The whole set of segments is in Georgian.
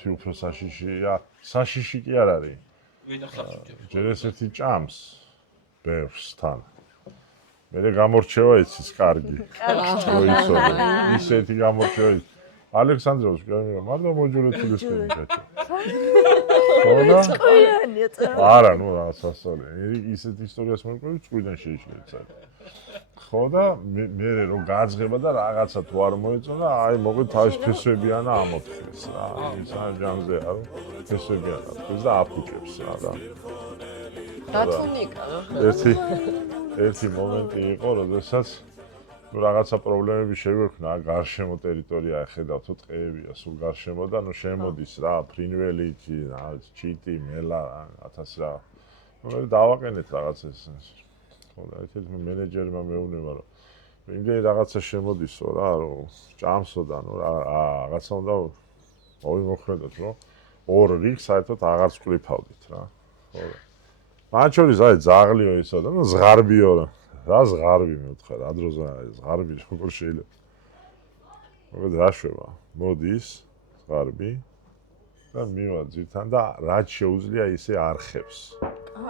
მათი უფრო საშიშია, საშიში კი არ არის. ჯერ ესეთი ჭამს ბევრს თან. მე გამორჩევა იცის კარგი. მოიცოდე. ისეთი გამორჩევა. ალექსანდროვს გემია, მაგრამ მოჯულეთილის კენჭაჭა. ხოდა? არა, ნუ რა სასწავლე. ისეთი ისტორიას მოიყვები, წვიდან შეიძლება. ხოდა მე რომ გააძღება და რაღაცა თუ არ მოეწონა, აი მოგე თავის ფესვებიანა ამოთხეს რა. ის ამჟამზე არ ფესვებიანა თქოს და აფუჭებს რა და. დათუნიკა რა. ერთი მომენტი იყო, როდესაც ნუ რაღაცა პრობლემები შეგვექნა გარშემო ტერიტორია ხედავთ თუ ტყეებია სულ გარშემო და ნუ შემოდის რა ფრინველი რა ჩიტი მელა 1000 რა ნუ დავაყენეთ რაღაც ეს ხოდა ერთ-ერთი მენეჯერმა მეუბნება რომ იმდენი რაღაცა შემოდისო რა რომ ჭამსო და ნუ რაღაცა უნდა მოვიმოქმედოთ რომ ორ რიგს საერთოდ აღარ წვრიფავდით რა ხოდა მათ შორის აი ზაღლიო ისო და ნუ ზღარბიო რა ზღარბი მე ვთქვა რა დროზე ზღარბი როგორ შეიძლება მოგეთ რა შვება მოდის ზღარბი და მივა ძირთან და რაც შეუძლია ისე არხებს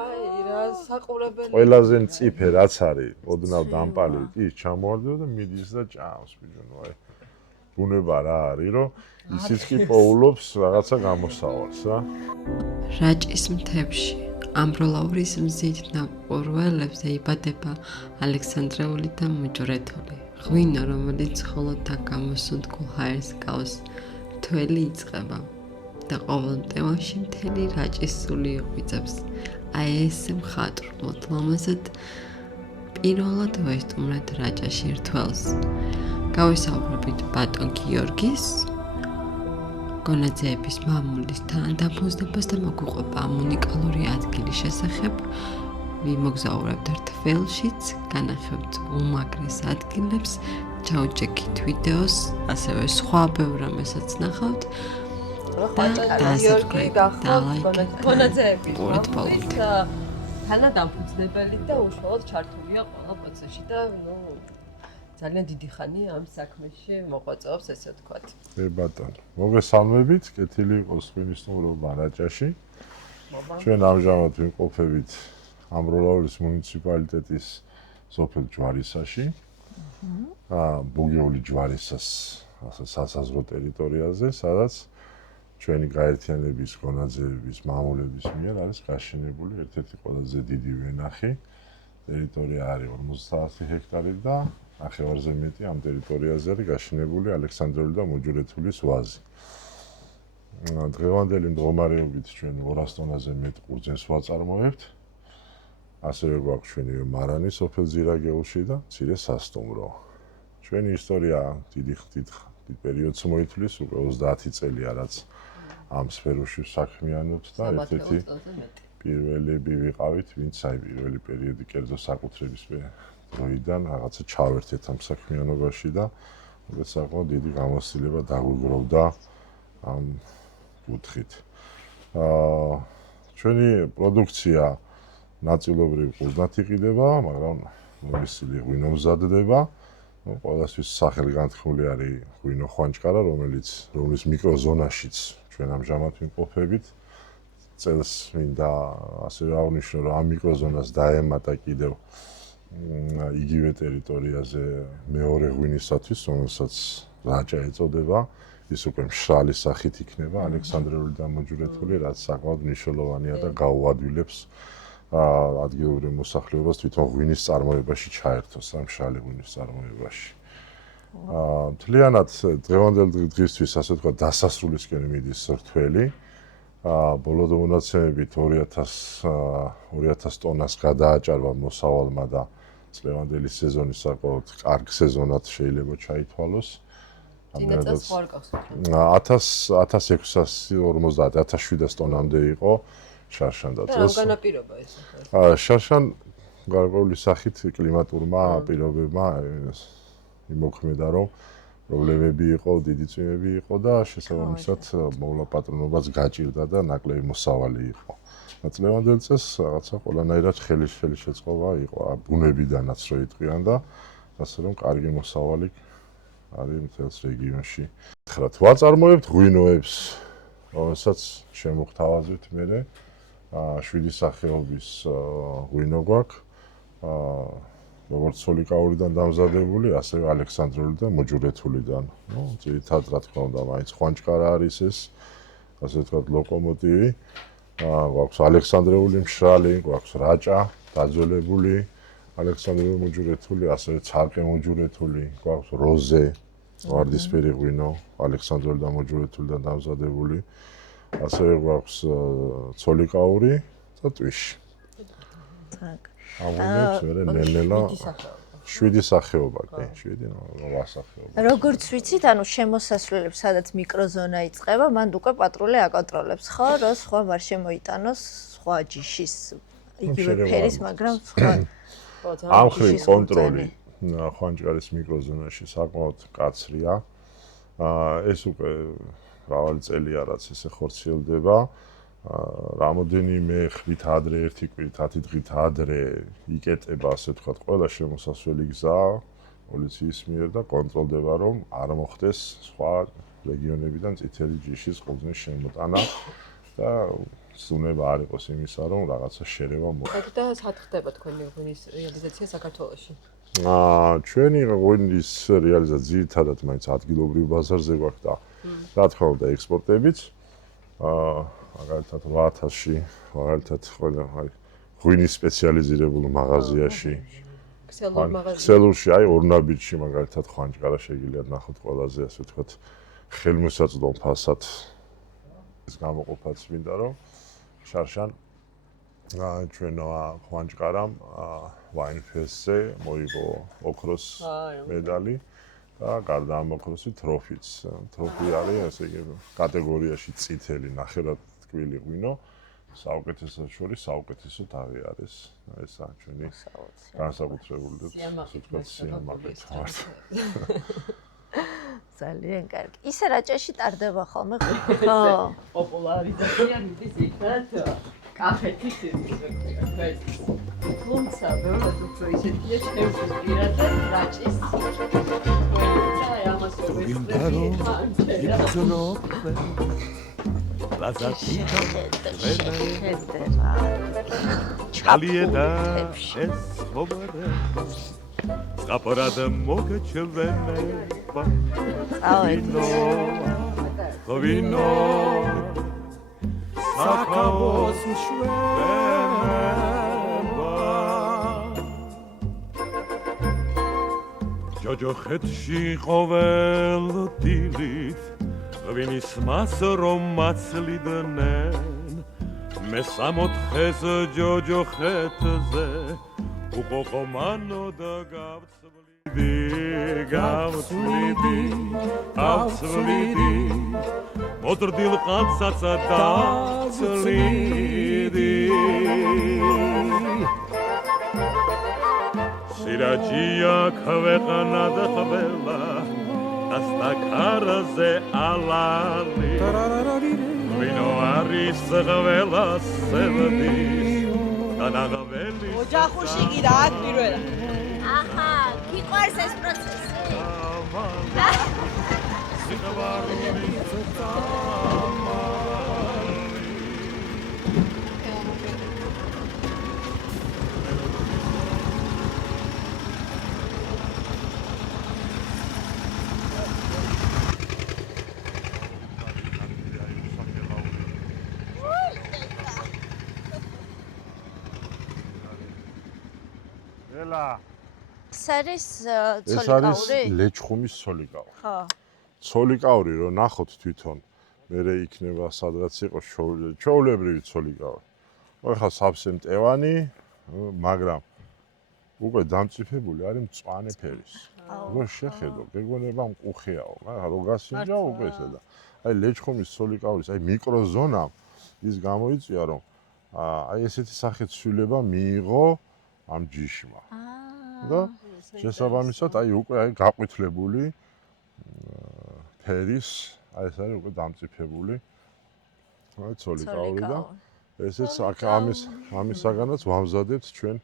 აი რა საყურებელი ყველაზე მწიფე რაც არის ოდნავ დამპალი ის ჩამოვარდება და მიდის და ჭამს ბიჭო აი ბუნება რა არის რომ ისიც კი პოულობს რაღაცა გამოსავალს რა რაჭის მთებში ამბროლაურის მზით ნაპყურველებზე იბადება ალექსანდრეული და მოჯვრეთული. ღვინო, რომელიც მხოლოდ აქ გამოსუნთქულ ჰაერს გავს, თველი იწყება და ყოველ მტევანში მთელი რაჭის სული იღვიძებს. აი ეს მხატვრულად ლამაზად პირველად ვესტუმრეთ რაჭაში ერთველს. გავისაუბრებით ბატონ გიორგის გონაძეების მამულის თანადამფუძნებას და მოგვიყვება ამ უნიკალური ადგილის შესახებ. ვიმოგზაურებთ რთველშიც, განახებთ უმაგრეს ადგილებს, ჩაუჭეკით ვიდეოს, ასევე სხვა ბევრ რამესაც ნახავთ. გიორგი გახავთ გონაძეების მამულის თანადამფუძნებელი და უშუალოდ ჩართულია ყველა პროცესში და ნუ ძალიან დიდი ხანია ამ საქმეში მოღვაწეობს ესე ვთქვათ. ბატონო, მოგესალმებით, კეთილი იყოს ღვინის სტუმრობა რაჭაში. ჩვენ ამჟამად ვიმყოფებით ამბროლაურის მუნიციპალიტეტის სოფელ ჯვარისაში. ბუგეული ჯვარისას სასაზღვრო ტერიტორიაზე, სადაც ჩვენი გაერთიანების გონაძეების მამულების მიერ არის გაშენებული ერთ-ერთი ყველაზე დიდი ვენახი. ტერიტორია არის 50 ჰექტარი და ნახევარზე მეტი ამ ტერიტორიაზე არის გაშენებული ალექსანდრიული და მოჯვრეთულის ვაზი. დღევანდელი მდგომარეობით ჩვენ 200 ტონაზე მეტ ყურძენს ვაწარმოებთ. ასევე გვაქვს ჩვენი მარანი სოფელ ძირაგეულში და მცირე სასტუმრო. ჩვენი ისტორია დიდი პერიოდს მოითვლის, უკვე 30 წელია რაც ამ სფეროში საქმიანობთ და ერთ-ერთი პირველები ვიყავით, ვინც აი პირველი პერიოდი კერძო საკუთრების დროიდან რაღაცა ჩავერთეთ ამ საქმიანობაში და უკვე საკმაოდ დიდი გამოცდილება დაგვიგროვდა ამ კუთხით. ჩვენი პროდუქცია ნაწილობრივ ყურძნად იყიდება, მაგრამ მოვისილი ღვინო მზადდება. ყველასთვის სახელგანთქმული არის ღვინო ხვანჭკარა, რომლის მიკროზონაშიც ჩვენ ამჟამად ვიმყოფებით. წელს მინდა ასევე აღნიშნო, რომ ამ მიკროზონას დაემატა კიდევ იგივე ტერიტორიაზე მეორე ღვინისათვის, რომელსაც რაჭა ეწოდება, ის უკვე მშრალი სახით იქნება, ალექსანდრიული და მოჯვრეთული, რაც საკმაოდ მნიშვნელოვანია და გაუადვილებს ადგილობრივ მოსახლეობას თვითონ ღვინის წარმოებაში ჩაერთოს, ამ მშრალი ღვინის წარმოებაში. მთლიანად დღევანდელ დღისთვის, ასე ვთქვათ, დასასრულისკენ მიდის რთველი. ბოლო მონაცემებით 2000 ტონას გადააჭარბა მოსავალმა და წლევანდელი სეზონი საკმაოდ კარგ სეზონად შეიძლება ჩაითვალოს. წინაწელს ხო არ გავს? 1650 1700 ტონამდე იყო შარშან და წელს. რა განაპირობა ეს? შარშან გარკვეული სახით კლიმატურმა პირობებმა იმოქმედა, რომ პრობლემები იყო, დიდი წვიმები იყო და შესაბამისად მოვლაპატრონებაც გაჭირდა და ნაკლები მოსავალი იყო. წლევანდელ წელს რაღაცა ყველანაირად ხელი შეწყობა იყო ბუნებიდანაც რო იტყვიან და ასე რომ კარგი მოსავალი არის მთელს რეგიონში. ხრათ ვაწარმოებთ ღვინოებს რომელსაც შემოხთავაზეთ მე 7 სახეობის ღვინო გვაქვს. როგორც სოლიკაურიდან დამზადებული, ასევე ალექსანდრიული და მოჯურეთულიდან. ნუ ძირითადად რა თქმა უნდა, მაინც ხვანჭკარა არის ეს, ასე ვთქვათ, ლოკომოტივი. გვაქვს ალექსანდრიული მშრალი, გვაქვს რაჭა, დაძველებული, ალექსანდრიული მოჯურეთული, ასევე ცალკე მოჯურეთული, გვაქვს როზე, ვარდისფერი ღვინო, ალექსანდრიული და მოჯურეთულიდან დამზადებული. ასევე გვაქვს სოლიკაური და ტვიში. так. აღვინეთ მე ნელ-ნელა 7 სახეობა, კი, 7 სახეობა. როგორც ვიცით, ანუ შემოსასვლელებს, სადაც მიკროზონა იწყება, მან უკვე პატრულე აკონტროლებს, ხო, რომ სხვა არ შემოიტანოს სხვა ჯიშის იგივე ფერის, მაგრამ სხვა ამ ხრივ კონტროლი ხვანჭკარის მიკროზონაში საკმაოდ კაცრია. ეს უკვე მრავალი წელია რაც ესე ხორციელდება. რამოდენიმე ხვით ადრე, ერთი კვირით 10 დღით ადრე იკეტება, ასე ვთქვათ, ყველა შემოსასვლელი გზა პოლიციის მიერ და კონტროლდება, რომ არ მოხდეს სხვა რეგიონებიდან წითელი ჯიშის ყურძნის შემოტანა და სუნება არ იყოს იმისა, რომ რაღაცა შერევა მოხდეს. და სად ხდება თქვენი ღვინის რეალიზაცია საქართველოში? ჩვენი ღვინის რეალიზაცია ძირითადად მაინც ადგილობრივ ბაზარზე გვაქვს და რა თქმა უნდა ექსპორტებიც. მაგალითად 8000-ში, მაგალითად ყველა ღვინის სპეციალიზირებულ მაღაზიაში. ქსელურში, აი ორნაბიჯში მაგალითად ხვანჭკარა შეგიძლიათ ნახოთ ყველაზე, ასე ვთქვათ, ხელმისაწვდომ ფასად ეს გამოყოფაც მინდა, რომ შარშან ჩვენო ხვანჭკარამ ვაინფესტზე მოიგო ოქროს მედალი და გარდა ამ ოქროსი ტროფიც. ტროფი არის, ესე იგი, კატეგორიაში წითელი ნახევრადტკბილი ღვინო. საუკეთესო შორის საუკეთესო თაღი არის. ესა ჩვენი განსაკუთრებული და ვთქვათ სიამაყე. ძალიან კარგი. ისე რაჭაში ტარდება ხოლმე ღვინო? ხო. პოპულარიზაცია მიდის იქად კახეთის სივრცეში. თუმცა ბევრად უფრო ისეთია ჩემთვის პირადად რაჭის აი ამას ჩალიედა ეს ხობარე ზღაპრად მოგეჩვენება ღვინო საკავოს მშვენება ჯოჯოხეთში ყოველ დილით ღვინის მას რომ მაცლიდნენ მე 64-ეს ჯოჯოხეთზე უყოყომანო და გავცვლიდი მოდრდილ ყანცაცა დაცლიდი სირაჯია ქვეყანა და ყველა ასტაკარაზე ალალი ღვინო არის ყველა სევდის და ნაღაველი ოჯახში კი რა აქ პირველად აჰა, გიყვარს ეს პროცესი? ეს არის ცოლიკაური? ლეჩხუმის ცოლიკაური. ხო. ცოლიკაური რო ნახოთ თვითონ, მერე იქნება სადღაც იყოს ჩვეულებრივი ცოლიკაური. ხა სავსე მტევანი, მაგრამ უკვე დამწიფებული არის მწვანე ფერის. რო შეხედო, გეგონება მკუხეაო, მაგრამ რო გასინჯაო უკვე ესა და აი ლეჩხუმის ცოლიკაურის აი მიკროზონამ ის გამოიწვია, რომ აი ესეთი სახით ცვლილება მიიღო ამ ჯიშმა. და შესაბამისად აი უკვე აი გაყვითლებული ფერის აი ეს არის უკვე დამწიფებული აი ცოლიკაური და ესეც ამისაგანაც ვამზადებთ ჩვენ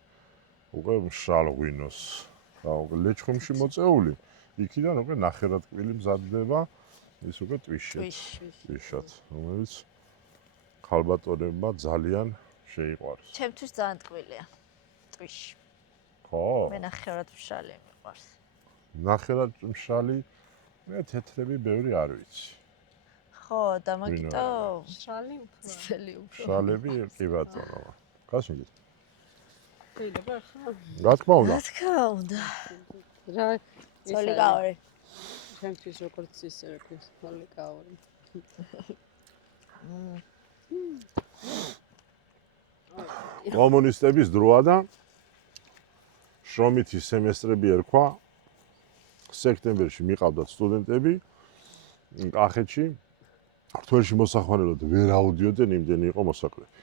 უკვე მშრალ ღვინოს და უკვე ლეჩხუმში მოწეული იქიდან უკვე ნახევრადტკბილი მზადდება ის უკვე ტვიშია. ტვიშად. რომელიც ქალბატონებმა ძალიან შეიყვარეს. ჩემთვის ძალიან ტკბილია. ტვიში. ხო? მე ნახევრად მშრალი მიყვარს. ნახევრად მშრალი მე თეთრები ბევრი არ ვიცი. ხო, და მაგიტო მშრალი უფრო. წელი უფრო. მშრალები კი ბატონო. გასმით. შეიძლება ხო? რა თქმა უნდა. რა თქმა უნდა. რა სოლიკაური. ჩემთვის როგორც ისე როქის სოლიკაური. კომუნისტების დროა და შრომითი სემესტრები ერქვა. სექტემბერში მიყავდათ სტუდენტები კახეთში. ქართველში მოსახმარებლად ვერ აუდიოდნენ, იმდენი იყო მოსაკლები.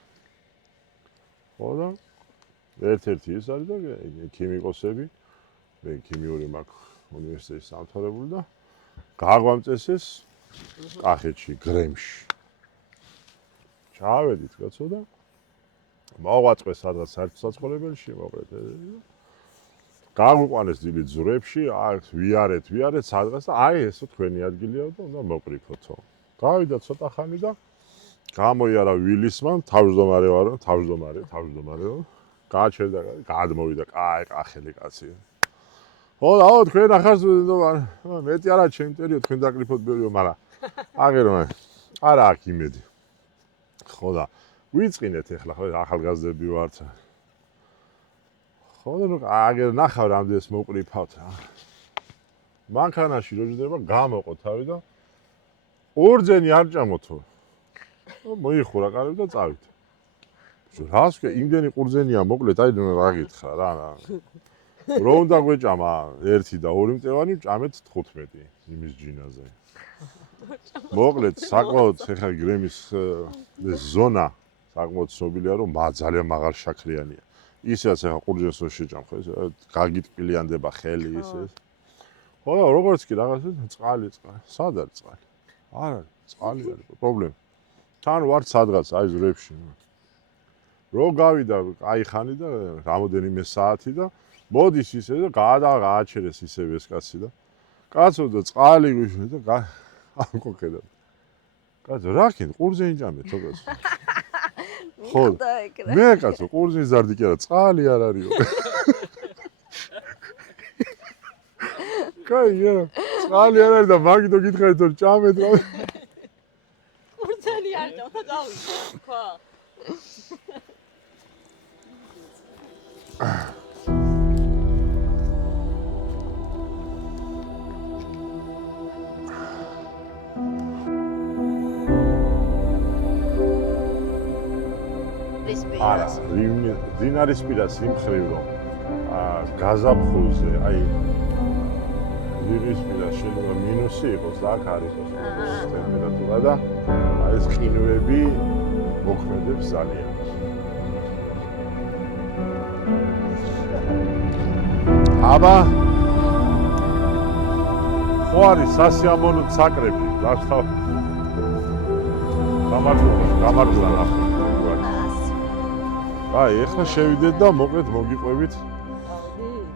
ხო და ერთ-ერთი ის არის და ქიმიკოსები, მე ქიმიური მაქვს უნივერსიტეტის დამთავრებული და გააგვამწესეს კახეთში, გრემში. ჩავედით კაცო და მოვაწყეს სადღაც საერთო საცხოვრებელში, მოკლედ გაგვიყვანეს დილით ზურებში, აქ ვიარეთ სადღაც და აი ესო თქვენი ადგილია და უნდა მოკრიფოთო. გავიდა ცოტა ხანი და გამოიარა ვილისმან, თავმჯდომარე ვარო, თავმჯდომარეო. გააჩერდა, გადმოვიდა, კაი, კახელი კაცი. ხო და თქვენ ახლა სტუდენტობარ, მეტი არა ჩემი ტერიო, თქვენ დაკრიფოთ ბევრიო, მაგრამ აგერო არა აქ იმედი. ხო და ვიწყინეთ ახლა ხო ახალგაზრდები ვართ. ხო და აგერ ნახავ რამდენს მოკრიფავთ რა. მანქანაში როჯდება გამოყო თავი და ორჯენი არ ჭამოთო. მოიხურა კარები და წავით. რას ვქე იმდენი ყურძენია მოკლედ აი რა გითხრა რა. რო უნდა გვეჭამა 1 და 2 მტევანი ჭამეთ 15 იმის ჯინაზე. მოკლედ საკმაოდ ხა გრემის ზონა საკმაოდ ცნობილია რომ ძალიან მაღალ შაქრიანია. ისეაც ხა ყურძენს რო შეჭამ ხო ეს გაგიტკბილიანდება ხელი ისე. ხო და როგორც კი რაღაცა წყალი. სად არის წყალი? არ არის წყალი არის პრობლემა. თან ვარ სადღაც აი ზურებში. რო გავიდა აი ხანი და რამოდენიმე საათი და მოდის ისე და გააჩერეს ისე ეს კაცი და კაცო და წყალი გვიშვი და აყო ხედა. კაცო რა ქენ ყურძენი ჭამეთ თო კაცო. ხო მე კაცო ყურძენი ზარდი კი არა წყალი არ არისო. კაი წყალი არ არის და მაგითო გითხარით რომ ჭამეთ რა. ყურძენი არ ჭამთ დავი. ხო. არა, დინარისპირას იმ ხრივ რომ გაზაფხულზე, აი დინარისპირა შეიძლება მინუსი იყოს და აქ არის ტემპერატურა და აი ეს ყინვები მოქმედებს ძალიან. აბა ხო არის სასიამოვნო საკრეფი, გასთავ გამარჯობა. აი, ეხლა შევიდეთ და მოკლედ მოგიყვებით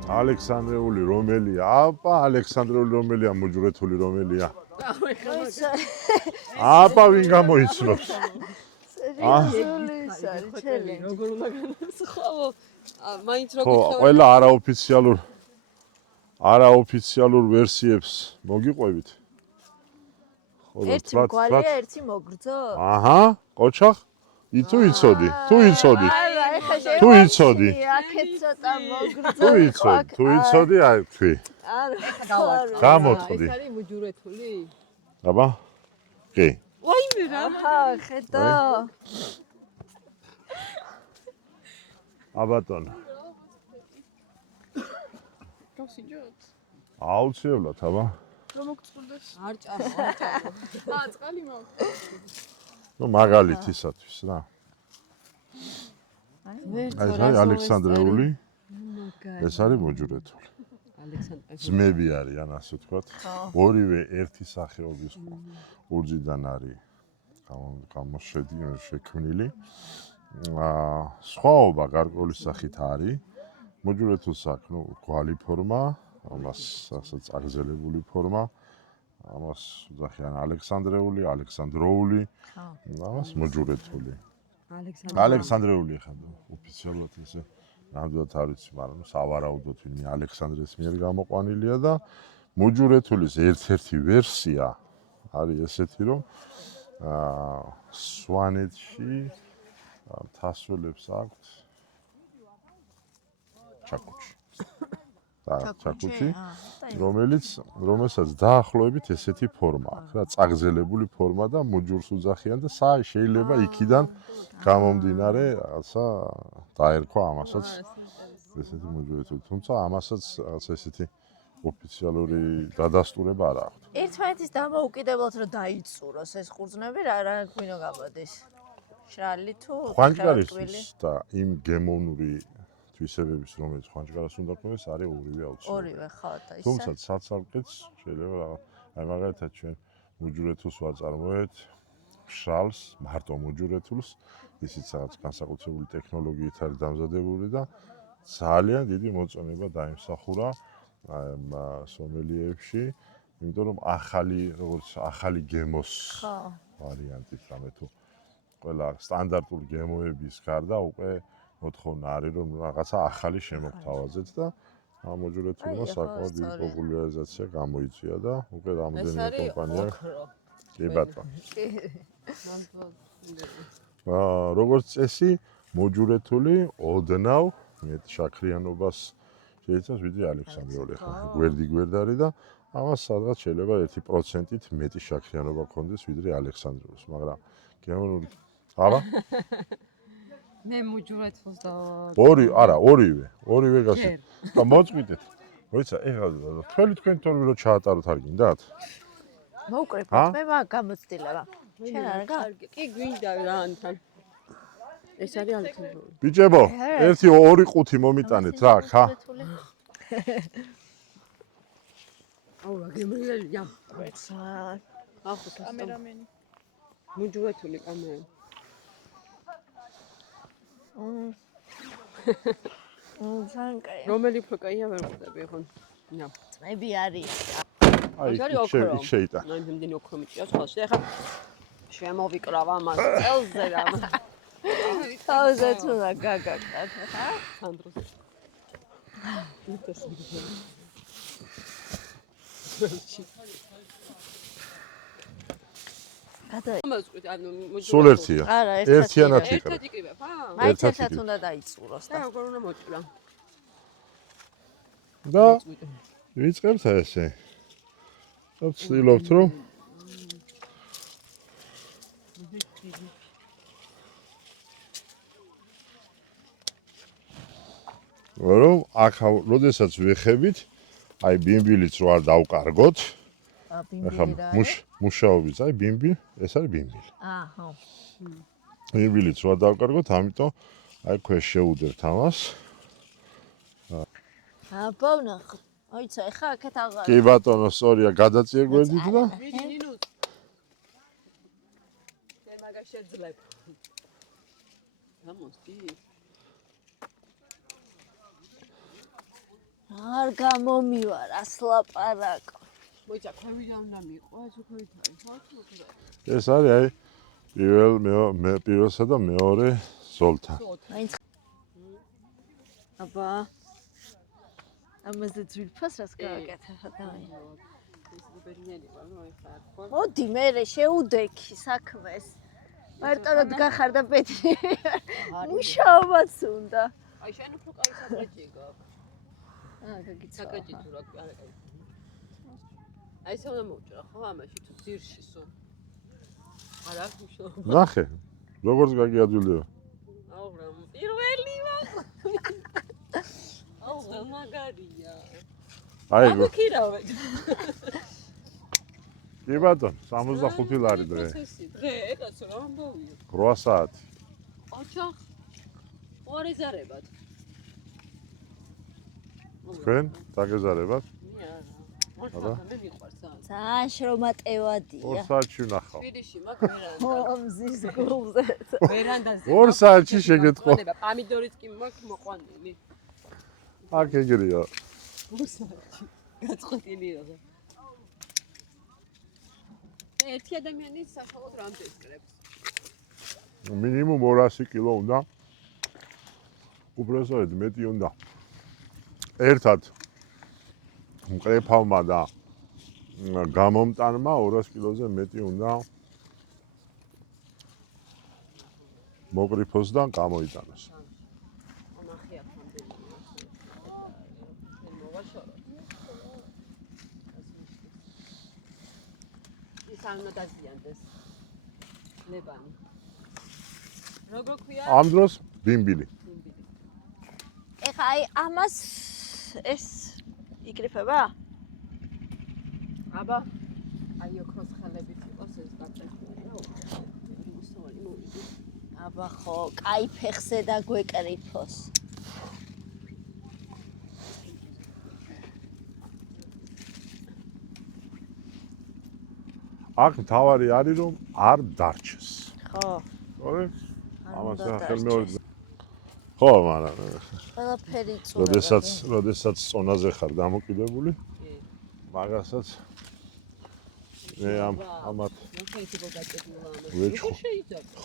ალექსანდრეული რომელია? აბა, ალექსანდრეული რომელია, მოჯურეთული რომელია? აბა, ვინ გამოიცნობს? როგორ უნდა განსხვავო? მაინც ხო, ყველა არაოფიციალურ ვერსიებს მოგიყვებით. ერთი მგვარია, ერთი მოგრძო? აჰა, ყოჩახ? თუ იცოდი. თუ იცოდი. აქეთ ცოტა მოგრძო. თუ იცოდი, აი თქვი. არა. გამოწყდი. ეს არის მოჯურეთული? აბა? კი. ვაიმე რა. აჰა, ხედა. აბატონო. გავსინჯოთ. აუცილებლად, აბა. რომ მოგწყვდეს. არ ჭამო. წყალი მაქვს. ნუ მაგალითისათვის რა. აი ეს არის ალექსანდრეული. ეს არის მოჯურეთული. ძმები არიან, ასე ვთქვათ. ორივე ერთი სახეობის ყურძიდან არის შექმნილი. სხვაობა გარკვეული სახით არის. მოჯურეთულს აქვს, ნუ გვალი ფორმა, ამას ასე წაგზელებული ფორმა. ამას უძახიან ალექსანდრეული, ალექსანდროული, ამას მოჯურეთული. ალექსანდრეული ხანდა ოფიციალურად ესე ნამდვილად არ ვიცი, მაგრამ სავარაუდოდ ვინმე ალექსანდრეს მიერ გამოყვანილია და მოჯურეთულის ერთ-ერთი ვერსია არის ესეთი, რომ სვანეთში თასველებს აქვთ ჩაკუჩი. ჩაკუჩი, რომელსაც დაახლოებით ესეთი ფორმა აქვს, რა წაგზელებული ფორმა და მოჯურს უძახიან და შეიძლება იქიდან გამომდინარე რაღაცა დაერქვა ამასაც ესეთი მოჯურეთული. თუმცა ამასაც რაღაცა ესეთი ოფიციალური დადასტურება არ აქვს. ერთმანეთის დამოუკიდებლად რომ დაიწუროს ეს ყურძნები რა გვინო გამოდის? შრალი თუ ხვანჭკარისთვის და იმ გემოვნური თვისებების, რომელიც ხვანჭკარას უნდა ყოფილიყოს, არის ორივე აუცილებელი. ორივე ხო და ისა. თუმცა ცალ-ცალკეც შეიძლება აი მაგალითად ჩვენ მოჯურეთულს ვაწარმოეთ, შალს, მარტო მოჯურეთულს, ისიც რაღაც განსაკუთრებული ტექნოლოგიით არის დამზადებული და ძალიან დიდი მოწონება დაიმსახურა სომელიეებში, იმიტომ რომ ახალი გემოს ვარიანტით რამე თუ ყველა სტანდარტული გემოების გარდა უკვე მოთხოვნა არის რომ რაღაცა ახალი შემოგთავაზეთ და ამ მოჯურეთულმა საკმაოდ დიდი პოპულარიზაცია გამოიწვია და უკვე რამდენიმე კომპანია კი ბატონო. როგორც წესი მოჯურეთული ოდნავ მეტ შაქრიანობას შეიძლება ვიდრე ალექსანდრიული ხა გვერდი და ამას სადღაც შეიძლება 1%-ით მეტი შაქრიანობა ქონდეს ვიდრე ალექსანდრიულს, მაგრამ გემოვნური აბა მე მოჯურეთულს და ორივე გასცეთ და მოწყვიტეთ. მოიცა, ეხლა თქვენი თქვენ თორმე რო ჩაატაროთ არ გინდათ? მოვკრიფოთ, მე მაგ გამოცდილება. შენ არ კარგი, კი გვინდა რა ანთან. ეს არის ალექსანდრიული. ბიჭებო, 1-2 ყუთი მომიტანეთ რა, ხა? აუ რა გემრიელია. ახლა კამერამენი. მოჯურეთული კამერა. ზანკაი. რომელი უფრო კაია ვერ ხვდები ხო? ნა. წმები არის. აი, იქ შეიტან. ნაი იმდენი ოქრო მიჭია სხვაში. ეხლა შემოვიკრავ ამას წელზე რა. თავზე თუ რა გაგაკათ, ხა? სანდროს. ამასყვით ანუ სულ ერთია. არა, ერთიანად იყრა. ერთად იკრიბებ, ჰა? მაინც ერთად უნდა დაიწუროს და როგორ უნდა მოჭრა? და ვიწყებთ ესე. ვცდილობთ რომ აქ როდესაც ვეხებით, აი ბიმბილიც რო არ დავკარგოთ. ახლა მუშაობის, აი ბიმბი, ეს არის ბიმბილი. ხო. ბიმბილიც რო არ დავკარგოთ, ამიტომ აი ქვეშ შევუდერთ ამას. ბავნახო. ოიცა, ეხა აქეთ აღარ. კი ბატონო, სწორია, გადაწიე გვერდით და მიდი ნინუს. შენ მაგას შეძლებ. გამოსდი. არ გამომივარ, ასლაპარაკო. მოიცა, ქვევიდან უნდა მიიყო, ეს უქვით არის, ხო? ეს არის აი პირველსა და მეორე ზოლთან. მაინც აბა ამაზე ძვირფას რას გააკეთებ ადამი? მოდი მე შეუდექი საქმეს. მარტო რომ დგახარ და პეტი. მუშაობაც უნდა. აი შენ უფრო კაი საკაჭი გაქვს. გაგიცვა. საკაჭი თუ რა არა კაი. აი ესე უნდა მოვჭრა ხო ამაში თუ ძირში სულ. არა აქვს მნიშვნელობა. ნახე, როგორც გაგიადვილდება. აუ რა პირველი ვარ. აუ რა მაგარია. აი ამქირავე. კი ბატონო, 65 ლარი დღე. დღე, ეხაც რა ამბავია. 8 საათი. ოჩახ. უარეზარებად. თქვენ დაგეზარებათ? აბა. მე მიყვარს რა. ძალიან შრომატევადია. 2 საათში ვნახავ. თბილისში მაგ ვერანდა. მზის გულზე. ვერანდაზე. 2 საათში შეგეთყო. პამიდორიც კი მაქვს მოყვანილი. აქ ეგრეა. 2 საათში. გაწყოტილი რა. ერთი ადამიანი საშუალოდ რამდენს კრებს? მინიმუმ 200 კილო უნდა. უბრალოდ მეტი უნდა. ერთად მკრეფავმა და გამომტანმა 200 კილოზე მეტი უნდა მოკრიფოს და გამოიტანოს. ნახე აქ რამდენი მოვაშოროთ. ის არ უნდა დაზიანდეს. ლებანი. როგორ ქვია? ამ დროს ბიმბილი. ეხა აი ამას ეს იკრიფება? აბა აი ოქროს ხალებით იყოს ეს დაწესებული რა. მოსავალი მოვიდი. აბა ხო, კაი ფეხზე და გვეკრიფოს. აქ თავარი არის რომ არ დარჩეს. ხო. ორი? ამას უნდა ხელმეორე. ხო, მაგრამ ყველაფერი წურება. როდესაც წონაზე ხარ დამოკიდებული, მაგასაც მე ამათ ვეჩხო.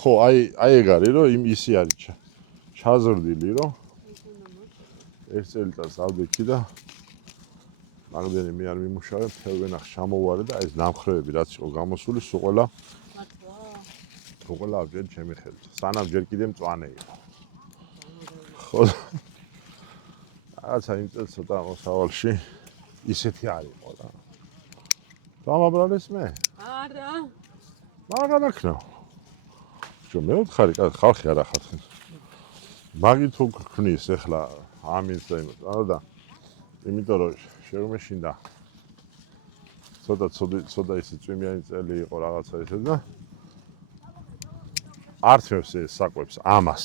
ხო, აი ეგ არის რომ იმ ისი არის ჩაზრდილი რომ ერთ წელიწადს ავდექი და მაგდენი მე არ მიმუშავე, თელვენახ ჩამოვარე და ეს ნამხრევები რაც იყო გამოსული, სულ ყველა ავჯერ ჩემი ხელით. სანამ ჯერ კიდე მწვანე იყო. ხო. რაღაცა იმ წელს ცოტა მოსავალში ისეთი არ იყო რა. დამაბრალეს მე? არა. მაგან აქნა. მე ვთხარი, ხალხი არ ახარხენ. მაგი თუ გქნის ახლა ამინს და იმას, და იმიტომ რომ შეუმეშინდა. ცოტა ისე წვიმიანი წელი იყო რაღაცა ისე და ართმევს ეს საკვებს ამას.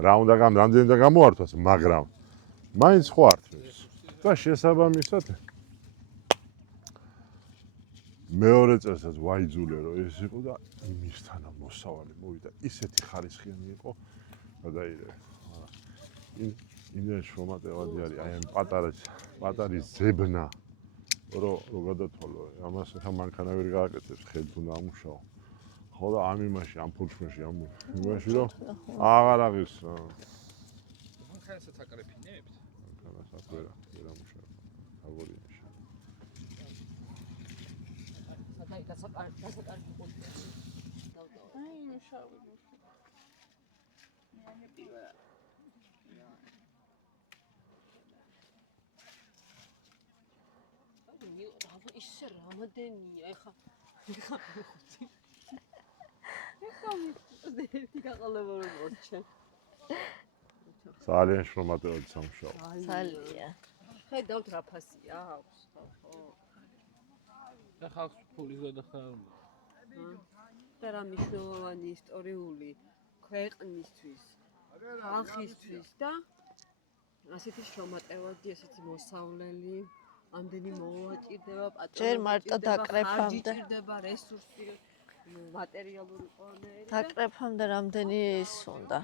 რა უნდა რამდენი უნდა გამოართვას, მაგრამ მაინც ხო ართმევს. და შესაბამისად მეორე წელსაც ვაიძულე რომ ეს იყო და იმისთანა მოსავალი მოვიდა ისეთი ხარისხიანი იყო გადაირე. იმდენ შრომატევადი არის აი ამ პატარი ზებნა რო გადათვალო ამას ხა მანქანა ვერ გააკეთებს ხელით უნდა ამუშაო. ხო და ამ იმაში ამ ფურჩმაში ამ იმაში რომ აღარ აღის მანქანასაც აკრეფინებთ? მანქანასაც ვერ ამუშავებ. აგორიაში. სადა დასაკარგი ყოლია. აი, მუშაობ. მე პირველ ისე რამოდენია ეხა ხუთი. ერთი გაყოლება რომ მოჩე. ძალიან შრომატევადი სამუშაო. ძალიან. ხედავთ რა ფასია აქვს ხო? და ხალხს ფულის გადახარება. და რა მნიშვნელოვანი ისტორიული ქვეყნისთვის, ხალხისთვის და ასეთი შრომატევადი, ასეთი მოსავლელი, ამდენი მოვაჭირდება, ჯერ მარტო დაკრეფამდე. ჭირდება რესურსი, მატერიალური ყველაფერი. დაკრეფამდე რამდენი ის უნდა?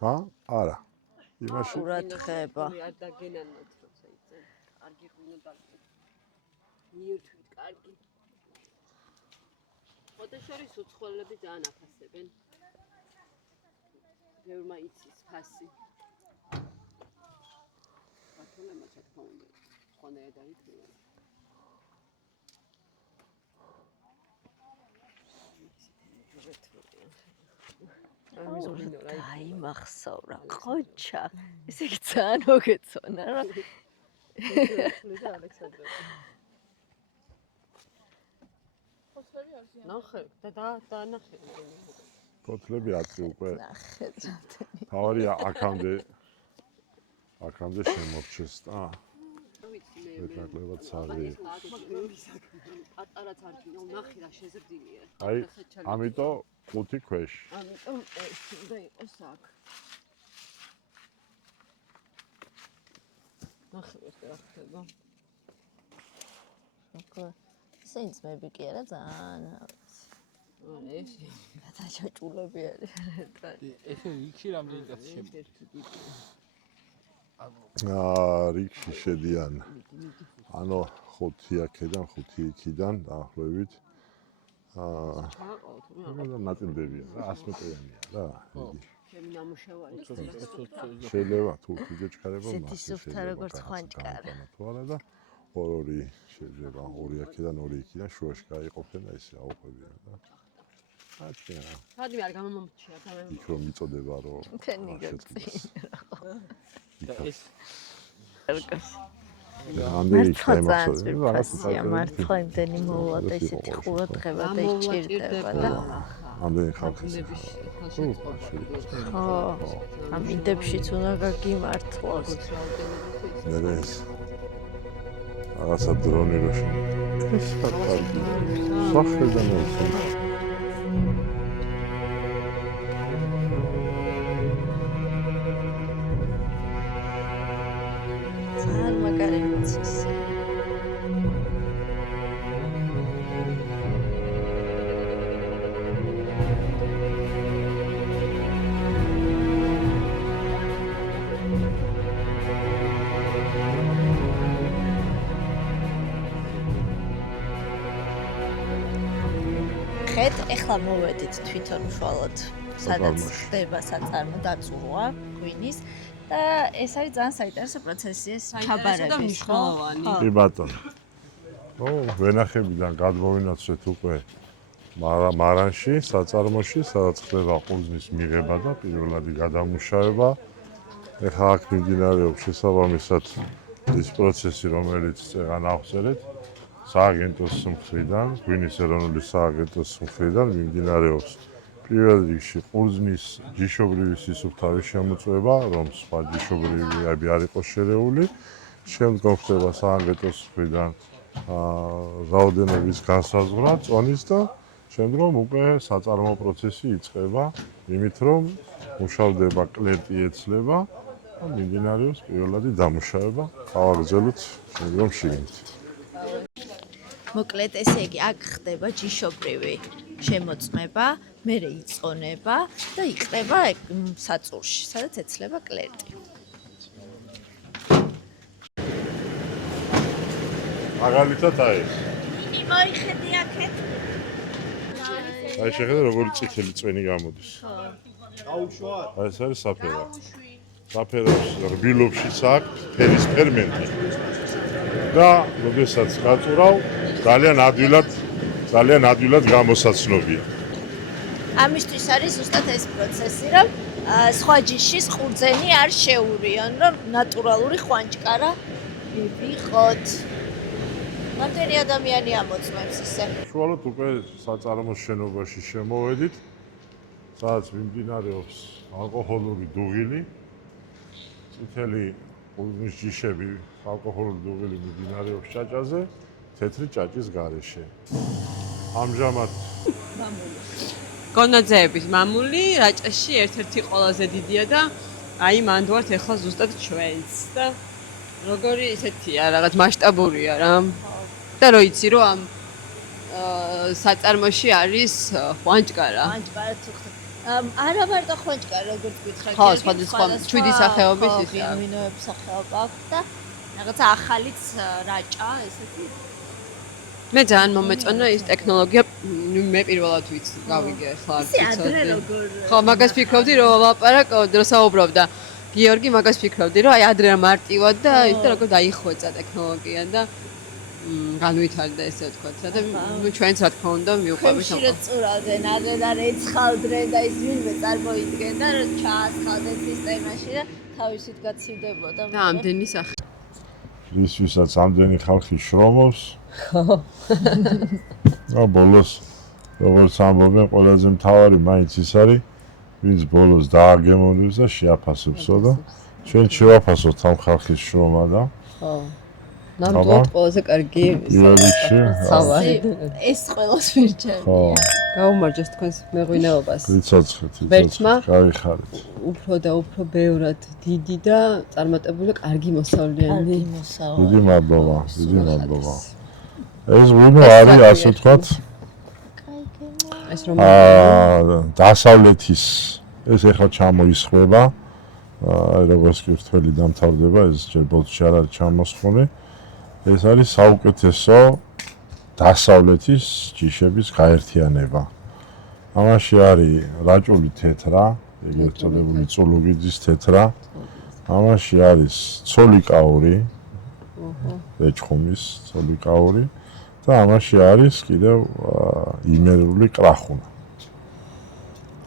ჰა? არა. იმაში ყურადღება. არ დაგენანოთ როცა იცენ. კარგი ღვინო დაგჭირ. მიირთვით კარგი. ფოტოშორის უცხოელები ძალიან აფასებენ. ბევრმა იცის ფასი. ბათუმემა თქმა უნდა, სხვანაირად არის თქმა. გაიმახსოვრა ყოჩა. ესე იგი ძალიან მოგეწონა რა. ფოსფორი არ ზიანდება. ნახე და დაანახე. ფოთლები აწი უკვე. ნახე რამდენი. თავარია აქამდე შემორჩეს და ვიცი მე ნაკლებად საღი. პატარაც არ გინდა, ნახე რა შეზრდილია. აი, ამიტომ 5 ქვეშ. ამიტომ ეს უნდა იყოს აქ. ნახე რა ხდება. ოკეი. ისინიც მეები კი არა ძალიან ეს გადაჭაჭულები არის. ესე რიგში რამდენი კაცი შემიძლია? რიგში შედიან. ანუ 5 აქედან, 5 იქიდან დაახლოებით აა ნაწილდებია რა 100 მეტრიანია რა ჩემი ნამუშევარი შეიძლება თუ ფიზიჩქარება ზეთის სუფთა როგორც ხვანჭკარა. თვალა და ორი შეიძლება ორი აქედან ორი იქიდან შუაში გაიყოფენ და ესე აუყვებიან და აჩქია სადი არ გამომჩია გამემ იქ რომ მიწოდება რომ თენი გაწი. და ეს ამდენი ფასია მართლა იმდენი მოულა და ისეთი ყურადღება და იჭირდება და ამდენი ხალხის ხო ამ ინდებშიც უნდა გაგიმართლოს. მე ეს რაღაცა დრონი რო შეხედან ძალიან მაგარი პროცესი. ეხლა მოვედით თვითონ უშუალოდ სადაც ხდება საწარმო დაწურვა ღვინის და ეს არის ძალიან საინტერესო პროცესი ეს ჩაბარების ხო? კი ბატონო. ო ვენახებიდან გადმოვინაცვლეთ უკვე მარანში, საწარმოში, სადაც ხდება ყურძნის მიღება და პირველადი გადამუშავება. ეხლა აქ მიმდინარეობს შესაბამისად ის პროცესი, რომელიც წეგან აღწერეთ. სააგენტოს მხრიდან, ღვინის ეროვნული სააგენტოს მხრიდან მიმდინარეობს პირველ რიგში ყურძნის ჯიშობრივი სისუფთავის შემოწმება, რომ სხვა ჯიშობრივები არ იყოს შერეული. შემდგომ ხდება სააგენტოს მხრიდან რაოდენობის განსაზღვრა, წონის და შემდგომ უკვე საწარმო პროცესი იწყება, იმით რომ მუშავდება კლეტი ეცლება და მიმდინარეობს პირველადი დამუშავება, გავაგრძელოთ შემდგომ შიგნით. მოკლედ ესე იგი აქ ხდება ჯიშობრივი შემოწმება, მერე იწონება და იყრება საწურში, სადაც ეცლება კლეტი. მაგალითად აი ეს. მოიხედი აქეთ. აი შეხედე როგორი წითელი წვენი გამოდის. აუშვა. აი ეს არის საფერა. საფეროს რბილობშიც აქვს ფერის ფერმენტი. და როდესაც გაწურავ ძალიან ადვილად გამოსაცნობია. ამისთვის არის ზუსტად ეს პროცესი, რომ სხვა ჯიშის ყურძენი არ შეურიონ, რომ ნატურალური ხვანჭკარა ვიყოთ. მანდელი ადამიანი ამოწმებს ისე. უშუალოდ უკვე საწარმოს შენობაში შემოვედით, სადაც მიმდინარეობს ალკოჰოლური დუღილი. წითელი ყურძნის ჯიშები ალკოჰოლური დუღილი მიმდინარეობს ჭაჭაზე, თეთრი ჭაჭის გარეშე. ამჟამად გონაძეების მამული რაჭაში ერთ-ერთი ყველაზე დიდია და აი მანდ ვართ ეხლა ზუსტად ჩვენც და როგორი ისეთია რაღაც მასშტაბურია რა. და რო იცი რომ ამ საწარმოში არის ხვანჭკარა. ხვანჭკარა თუ არა მარტო ხვანჭკარა როგორც გითხრა. ხო, სხვადასხვა შვიდი სახეობის ის არის. მინოების სახეობა აქვს და რაღაცა ახალიც რაჭა ესეთი. მე ძალიან მომეწონა ის ტექნოლოგია, მე პირველად ვიცი, გავიგე ახლა არ ვიცოდი. ხო, მაგას ფიქრობდი რომ ვლაპარაკობ, რომ საუბრობდა გიორგი, მაგას ფიქრობდი რომ აი ადრე რა მარტივად და ის და როგორ დაიხვეწა ტექნოლოგია და განვითარდა ესე ვთქვათ. და ნუ ჩვენც რა თქმა უნდა მიუყვებით ხო, შეწურავდნენ, ადრე რეცხავდნენ და ის ვინმე წარმოიდგენ და ჩაასხალდნენ სისტემაში და თავისით გაცივდებოდა. და ამდენი სახე. ის ვისაც ამდენი ხალხი შრომობს. ხო. და ბოლოს როგორც ამბობენ, ყველაზე მთავარი მაინც ის არის, ვინც ბოლოს დააგემონებს და შეაფასებსო და ჩვენ შევაფასოთ ამ ხალხის შრომა და ხო. ნამდვილად ყველაზე კარგი სავალი. ეს ყველას ვერჯერია. გაუმარჯოს თქვენს მეღვინეობას. რიცოცხლით, ვერცმა გაიხარეთ. უფრო და უფრო ბევრად დიდი და წარმატებული კარგი მოსავლიანი. დიდი მადლობა, დიდი მადლობა. ეს ღვინო არის ასე ვთქვათ. ეს რომ დასავლეთის ეს ახლა ჩამოისხება. აი როგორც კი რთველი დამთავრდება, ეს ჯერ ბოლოში არ არის ჩამოსხმული. ეს არის საუკეთესო დასავლეთის ჯიშების გაერთიანება. ამაში არის რაჭული თეთრა, ეგრეთ წოდებული წულუგიძის თეთრა. ამაში არის ცოლიკაური, ეჩხუმის ცოლიკაური და ამაში არის კიდევ იმერული კრახუნა.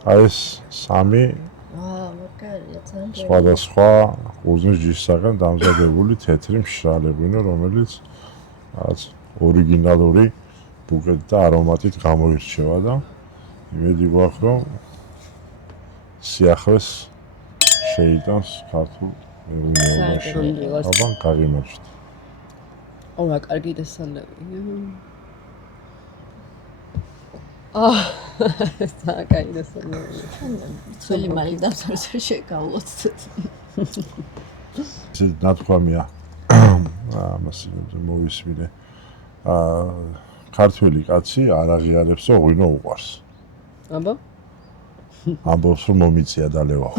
აი ეს სამი სხვადასხვა ყურძნის ჯიშისაგან დამზადებული თეთრი მშრალებინო, რომელიც რაღაც ორიგინალური ბუკეტი და არომატით გამოირჩევა და იმედი გვაქვს, რომ სიახლეს შეიტანს ქართულ მეურნეობაში. აბა, გაგიმარჯვეთ. რა კარგი დასალევია. ძალიან კარგი დასალევია. ძველი მალი დამსარზე შეგავლოთ. ეს ნათქვამია. ამას მოვისმინე. ქართველი კაცი არ აღიარებს, რომ ღვინო უყვარს. აბა? ამბობს, რომ მომიწია და ლევაო.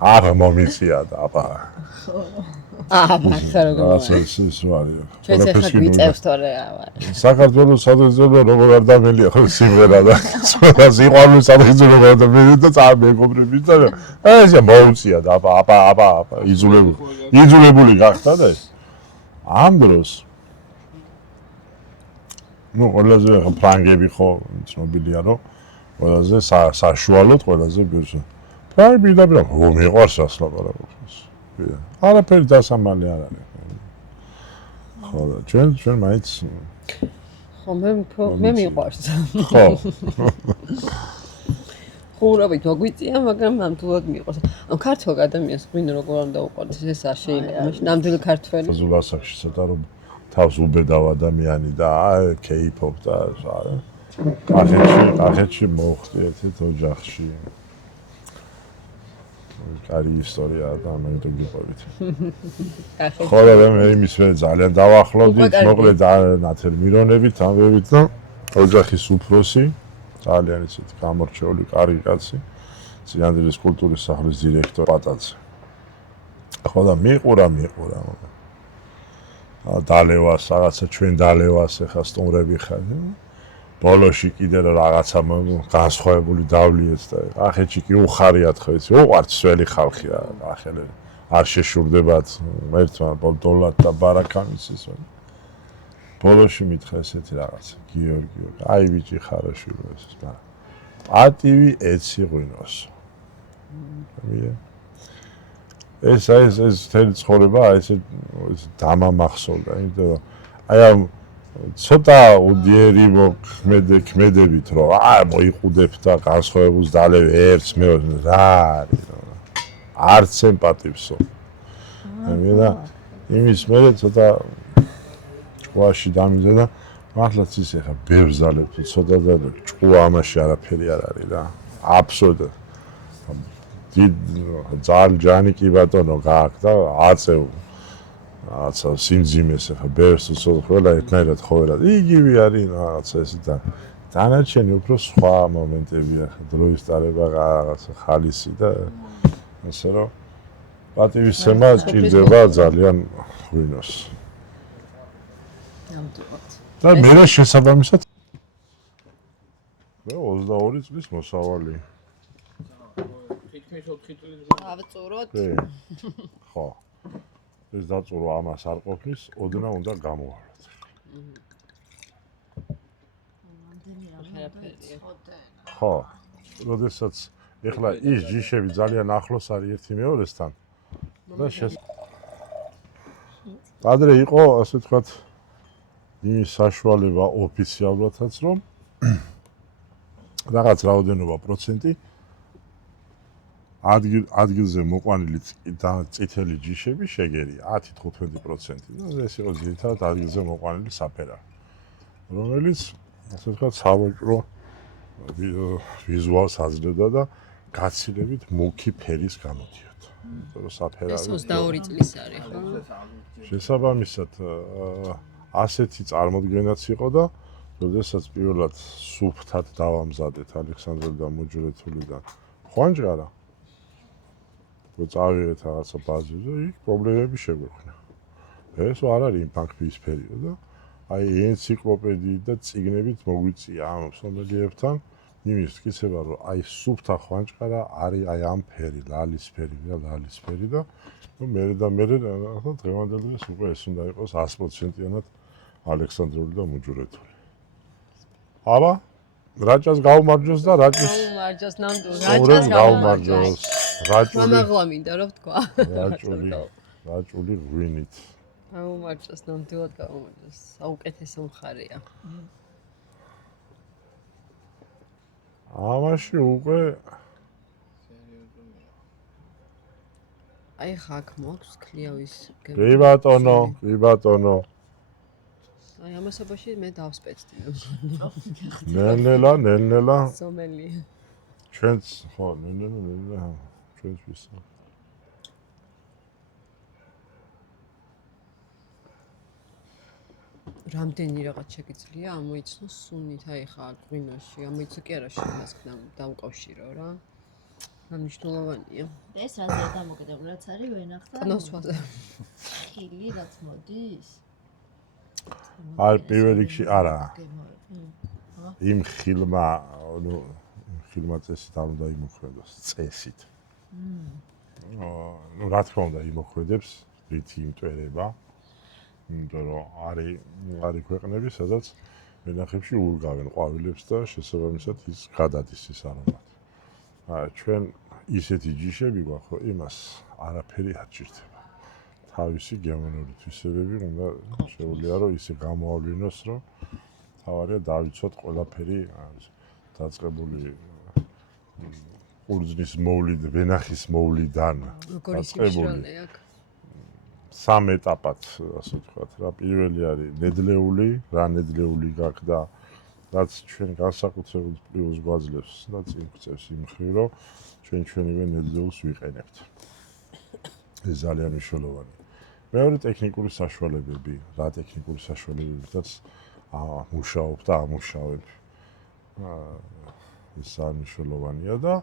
არა მომიწია და აბა. მართლა როგორ ის ვარი. ჩვენ ახლა გვიწევს თორე აბა. საქართველოს სადღეძელო როგორ არ დამელია ხო სიმღერა და სიყვარულის სადღეძელო როგორ დამელია და წამეგობრების და ეს მოუწია და აბა იძულებული გახდა და ეს ამ დროს ნუ ყველაზე ფრანგები ხო ცნობილია რომ ყველაზე საშუალოდ ყველაზე ბიურჟე ფრანგი პირდაპირ მიყვარს რას ლაპარაკობს არაფერი დასამალი არ არის ხო და ჩვენ მაინც ხო მე მიყვარს ხო ხურავით მოგვიწია მაგრამ ნამდვილად მიყვარს ამ ქართულ ადამიანს ღვინო როგორ უნდა უყვარდეს ეს არ შეიძლება მაშინ ნამდვილი ქართველი ზულასაკში ცოტა რომ თავს უბედავ ადამიანი და კეიფობ და კახეთში მოხდი ერთ ოჯახში კარი ისტორია და ამიტომ გიყვებით. ხო და მე იმის მე ძალიან დავახლოვდით, მოკლედ ნათელ მირონებით, ამბებით და ოჯახის უფროსი, ძალიან ისეთ გამორჩეული კარგი კაცი, სიანდრის კულტურის სახლის დირექტორი პატაძე. ხო და მიყურა. დალევას, რაღაცა ჩვენ დალევას ახლა სტუმრები ხარ. ბოლოში კიდე რაღაცა განსხვავებული დავლიეთ და ახეთში კი უხარიათ ხო იცი უყვართ სველი ხალხია ახლა არ შეშურდებათ ერთმა დოლარად და ბარაკამის ის ბოლოში მითხრა ესეთი რაღაცა გიორგი აი ბიჭი ხარაშვილი ეს მაგრამ პატივი ეცი ღვინოს ეს თელი ცხოვრება აი ეს დამამახსოვრდა იმიტომ რომ აი ამ ცოტა უდიერი მოქმედებით რომ მოიყუდებთ და განსხვავებულს დალევ ერთს მეორე რა არის არც ემპათივსო და იმის მერე ცოტა ჭუაში დამიძე და მართლაც ის ახლა ბევრზალებ ცოტა და ჭუ ამაში არაფერი არ არის რა აბსოლუტურად ძალიან კი ბატონო გააქვს და აწევ რაღაცა სიმძიმეს ახლა ბევრს უცოდ ყველა ერთნაირად ხოვერად იგივე არის რაღაცა ეს და დანარჩენი უფრო სხვა მომენტებია დროის ტარება რაღაცა ხალისი და ასე რომ პატივისცემა ჭირდება ძალიან ღვინოს და მე რა შესაბამისად მე 22 წლის მოსავალი თითქმის 4 წლის ავწუროთ ხო ეს დაწურვა ამას არ ყოფნის, ოდნა უნდა გამოვალოთ. ხო, როდესაც ეხლა ის ჯიშები ძალიან ახლოს არის ერთი მეორესთან და ადრე იყო, ასე ვთქვათ, იმის საშუალება ოფიციალურადაც, რომ რაღაც რაოდენობა პროცენტი ადგილზე მოყვანილი წითელი ჯიშები შეგერია 10-15%. ეს იყო ძირითადად ადგილზე მოყვანილი საფერა, რომელიც ასე ვთქვათ სავაჭრო ვიზუალს აძლევდა და გაცილებით მუქი ფერის გამოდიოდა. იმიტომ რომ საფერავი ეს 22 წლის არის ხო? შესაბამისად ასეთი წარმოდგენაც იყო და როდესაც პირველად სუფთად დავამზადეთ ალექსანდრე და მოჯურეთულიდან ხვანჯარა რო წავიღეთ რაღაცა ბაზაზე, იქ პრობლემები შეგვექნა. ეს არ არის იმპანქფის ფერიო და აი ენციკლოპედიით და წიგნებით მოგვიწია ამ სომელიებთან იმის მტკიცება რომ აი სუფთა ხვანჭყარა არის აი ამ ფერი ლალისფერი და მე დღევანდელ დღეს უკვე ეს უნდა იყოს 100%-იანად ალექსანდრიული და მუჯურეთული. აბა რაჭას გაუმარჯოს და რაჭის გაუმარჯოს ნამდვილად რაჭას გაუმარჯოს რაჭული მამაღლა მინდა რომ თქვა რაჭული ღვინით გაუმარჯოს ნამდვილად გაუმარჯოს საუკეთესო მხარეა ამაში უკვე აი ხაკ მოქვს ქლიავის კი ბატონო აი ამასობაში მე დავსპეცდი ნელ-ნელა სომელი ჩვენც ხო ნელ-ნელა ჩვენც ვისა რამდენი რაღაც შეგიძლია ამოიცნო სუნით აი ხა ღვინოში ამოიცნო კი არა შემასკნამ დაუკავშირო რა მნიშვნელოვანია ეს რაზეა დამოკიდებული რაც არის ვენახთა ყნოსვაზე ხილი რაც მოდის არ პირველ რიგში არა იმ ხილმა წესით არ უნდა იმოქმედოს წესით ნუ რა თქმა უნდა იმოქმედებს რითი იმტვერება იმიტომ რომ არის ქვეყნები სადაც ვენახებში ურგავენ ყვავილებს და შესაბამისად ის გადადის ის არომატი ჩვენ ისეთი ჯიშები გვაქვს რომ იმას არაფერი არ ჭირდება თავისი გემონური თვისებები უნდა შეუძლია რომ ისე გამოავლინოს რომ თავარია დავიცვათ ყველაფერი დაწყებული ყურძნის მოვლიდან ვენახის მოვლიდან დაწყებული სამ ეტაპად ასე ვთქვათ რა პირველი არის ნედლეული რა ნედლეული გაქდა რაც ჩვენ განსაკუთრებულ პლუს გვაძლევს და წინ გვწევს იმ მხრივ რომ ჩვენივე ნედლეულს ვიყენებთ ეს ძალიან მნიშვნელოვანია მეორე ტექნიკური საშუალებები რა ტექნიკური საშუალებებითაც მუშაობ და ამუშავებ ეს მნიშვნელოვანია და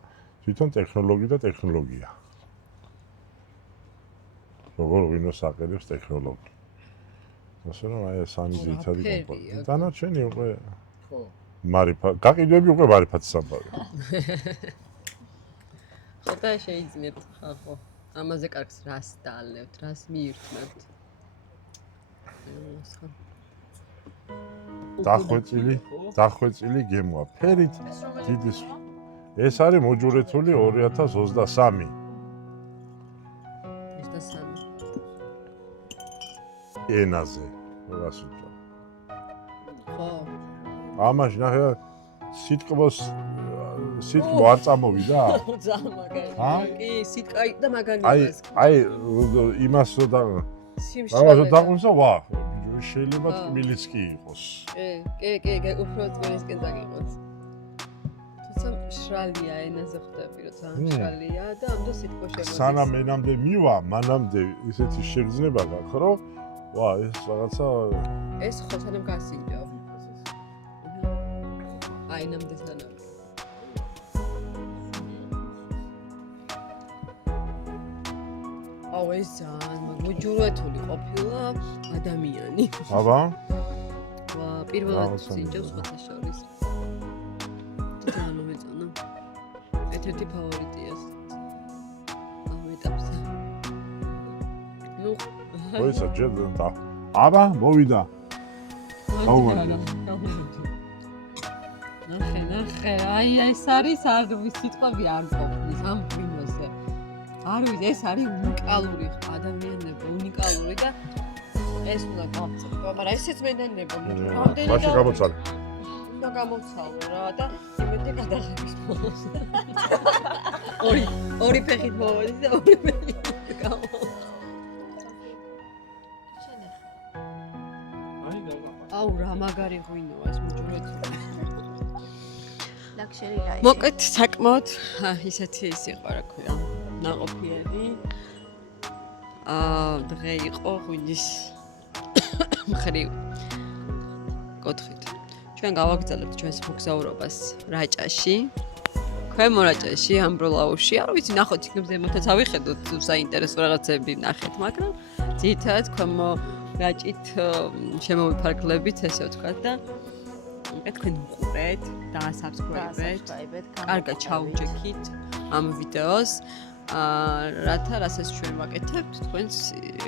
თვითონ ტექნოლოგია როგორ ვინოს აყენებს ტექნოლოგია ასე რომ აი სამი ძირითადი კომპონენტი დანარჩენი უკვე ხო მარიფა გაყიდვები უკვე მარიფაც სამბავი ხო და შეიძლება ხო ამაზე კარგს რას დაალევთ რას მიირთმევთ დახვეწილი გემოა ფერით დიდი ეს არის მოჯურეთული 2023 ენაზე რასულა ხო ამაში ნახე სიტყვა არ წამოვიდა კი სიტყვა და მაგალითად აი იმას და დაგვიმსა ვა შეიძლება თბილისს კი იყოს კი უფრო თბილისკენ დაგიყოს თუმცა შრალია ენაზე ხვდები რომ ძალიან შრალია და ამდენ სიტყვა შემოდის სანამ ენამდე მივა მანამდე ისეთი შეგრძნება გაქვს რომ ვა ეს რაღაცა ეს ხო სანამ გასინჯო აი ნამდვილად სანამ აუ ეს ძალიან მოჯურეთული ყოფილა ადამიანი აბა ვა პირველად სინჯობს ხოთა შორის ძალიან მომეწონა ერთ-ერთი ფავორიტია ამ ეტაპზე ნუ ოისა ჯერდან და აბა მოვიდა ნახე აი ეს არის არ სიტყვები არ ყოფნის ამ ღვინოზე არ ვიცი ეს არის უნიკალური ადამიანები უნიკალური და ეს უნდა გავწევ მაგრამ ესეც მენდანებო მაშინ გამოცალე უნდა გამოცალო რა და იმედი გადაღების ბოლოს ორი ფეხით მოვედი და ორი ფეხით გავა აუ რა მაგარი ღვინოა ეს მოჯურეთული ლაქშერი რაი მოკეთ საკმაოდ ისეთი ის იყო რა ქვია ნაყოფიერი დღე იყო ღვინის მხრივ კოთხით ჩვენ გავაგრძელებთ ჩვენს მოგზაურობას რაჭაში ქვემო რაჭაში ამბროლაურში არ ვიცი ნახოთ იქნებ ზემოთაც ავიხედოთ საინტერესო რაღაცები ნახეთ მაგრამ ძირითადად ქვემო გაჭით შემოვიფარგლებით, ესე ვთქვათ და თქვენ უყურეთ, დაასაბსკრაიბეთ, კარგად ჩაუჭექით ამ ვიდეოს. რათა რასაც ჩვენ ვაკეთებთ, თქვენს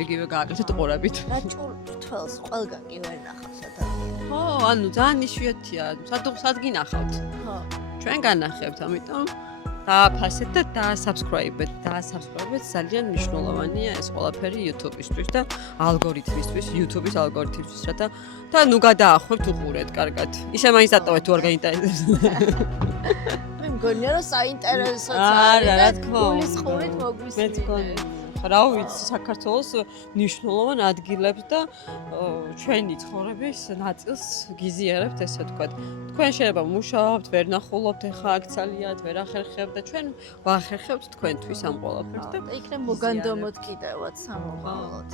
იგივე გააკეთეთ ყურებით. და ჭურჭელს ყველგან კი ვერ ნახავს ადამიანს. ხო, ანუ ძალიან იშვიათია. სად გინახავთ? ხო. ჩვენ განახებთ, ამიტომ დააფასეთ და დაასაბსკრაიბეთ. დაასაბსკრაიბეთ ძალიან მნიშვნელოვანია ეს ყველაფერი YouTube-ისთვის და ალგორითმისთვის, YouTube-ის ალგორითმისთვის, რათა და ნუ გადაახვევთ უყურეთ კარგად. ისე მაინც დატოვეთ თუ არ გაინტერესებს. მე მგონია რომ საინტერესოც არა, რა არის თქმა და უნდა. გულის ხურით მე მოგვისმინეთ. თქონი. რა ვიცი, საქართველოს მნიშვნელოვან ადგილებს და ჩვენი ცხოვრების ნაწილს გიზიარებთ, ესე ვთქვათ. თქვენ შეიძლება მუშაობთ, ვერ ნახულობთ, ეხა აქცალიათ, ვერ ახერხებთ და ჩვენ ვახერხებთ თქვენთვის ამ ყველაფერს და იქნებ მოგანდომოთ კიდევაც სამოყალოდ.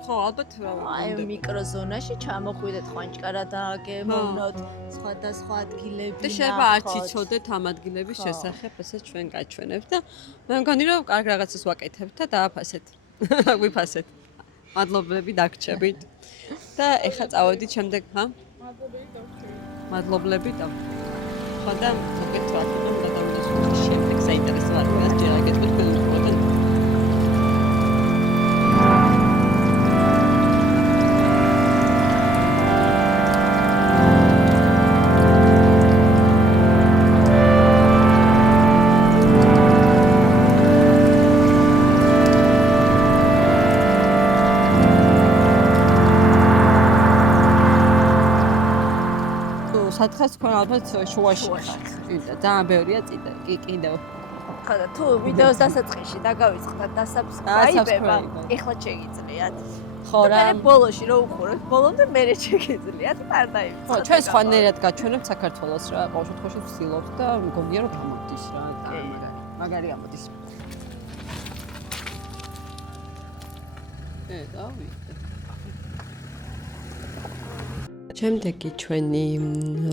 ხო, ალბათ აი მიკროზონაში ჩამოხვიდეთ ხვანჭკარა დააგებოვნოთ, სხვადასხვა ადგილები. და შეიძლება არც იცოდეთ ამ ადგილების შესახებ, ესე ჩვენ გაჩვენებთ და მე მგონი რომ კარგ რაღაცას ვაკეთებთ და დააფასეთ. ვიფასეთ. მადლობლები დაგრჩებით. და ეხა წავედით შემდეგ, ჰა? მადლობლები და ხო და მოგეთ ვაკეთებ და დავიდოს შემდეგ საინტერესო არის ჯერ აგეთქვით თქვენ უყურებთ. სათხას თქვენ ალბათ შუაში ხართ. ძალიან ბევრია წიდა. კი, კიდევ. ხო და თუ ვიდეოს დასაწყისში დაგავიწყდათ დასაბსკრაიბება, ეხლა შეგიძლიათ. ხო რა. მე ბოლოში რო უყურებთ, ბოლომდე მე შეგიძლიათ არ დაივიწყოთ. ხო, ჩვენ სხვანაირად გაჩვენებთ საქართველოს რა. ყოველ შემთხვევაში ვცდილობთ და მგონია რომ გამოდის რა. მაგარი გამოდის. დავით. შემდეგი ჩვენი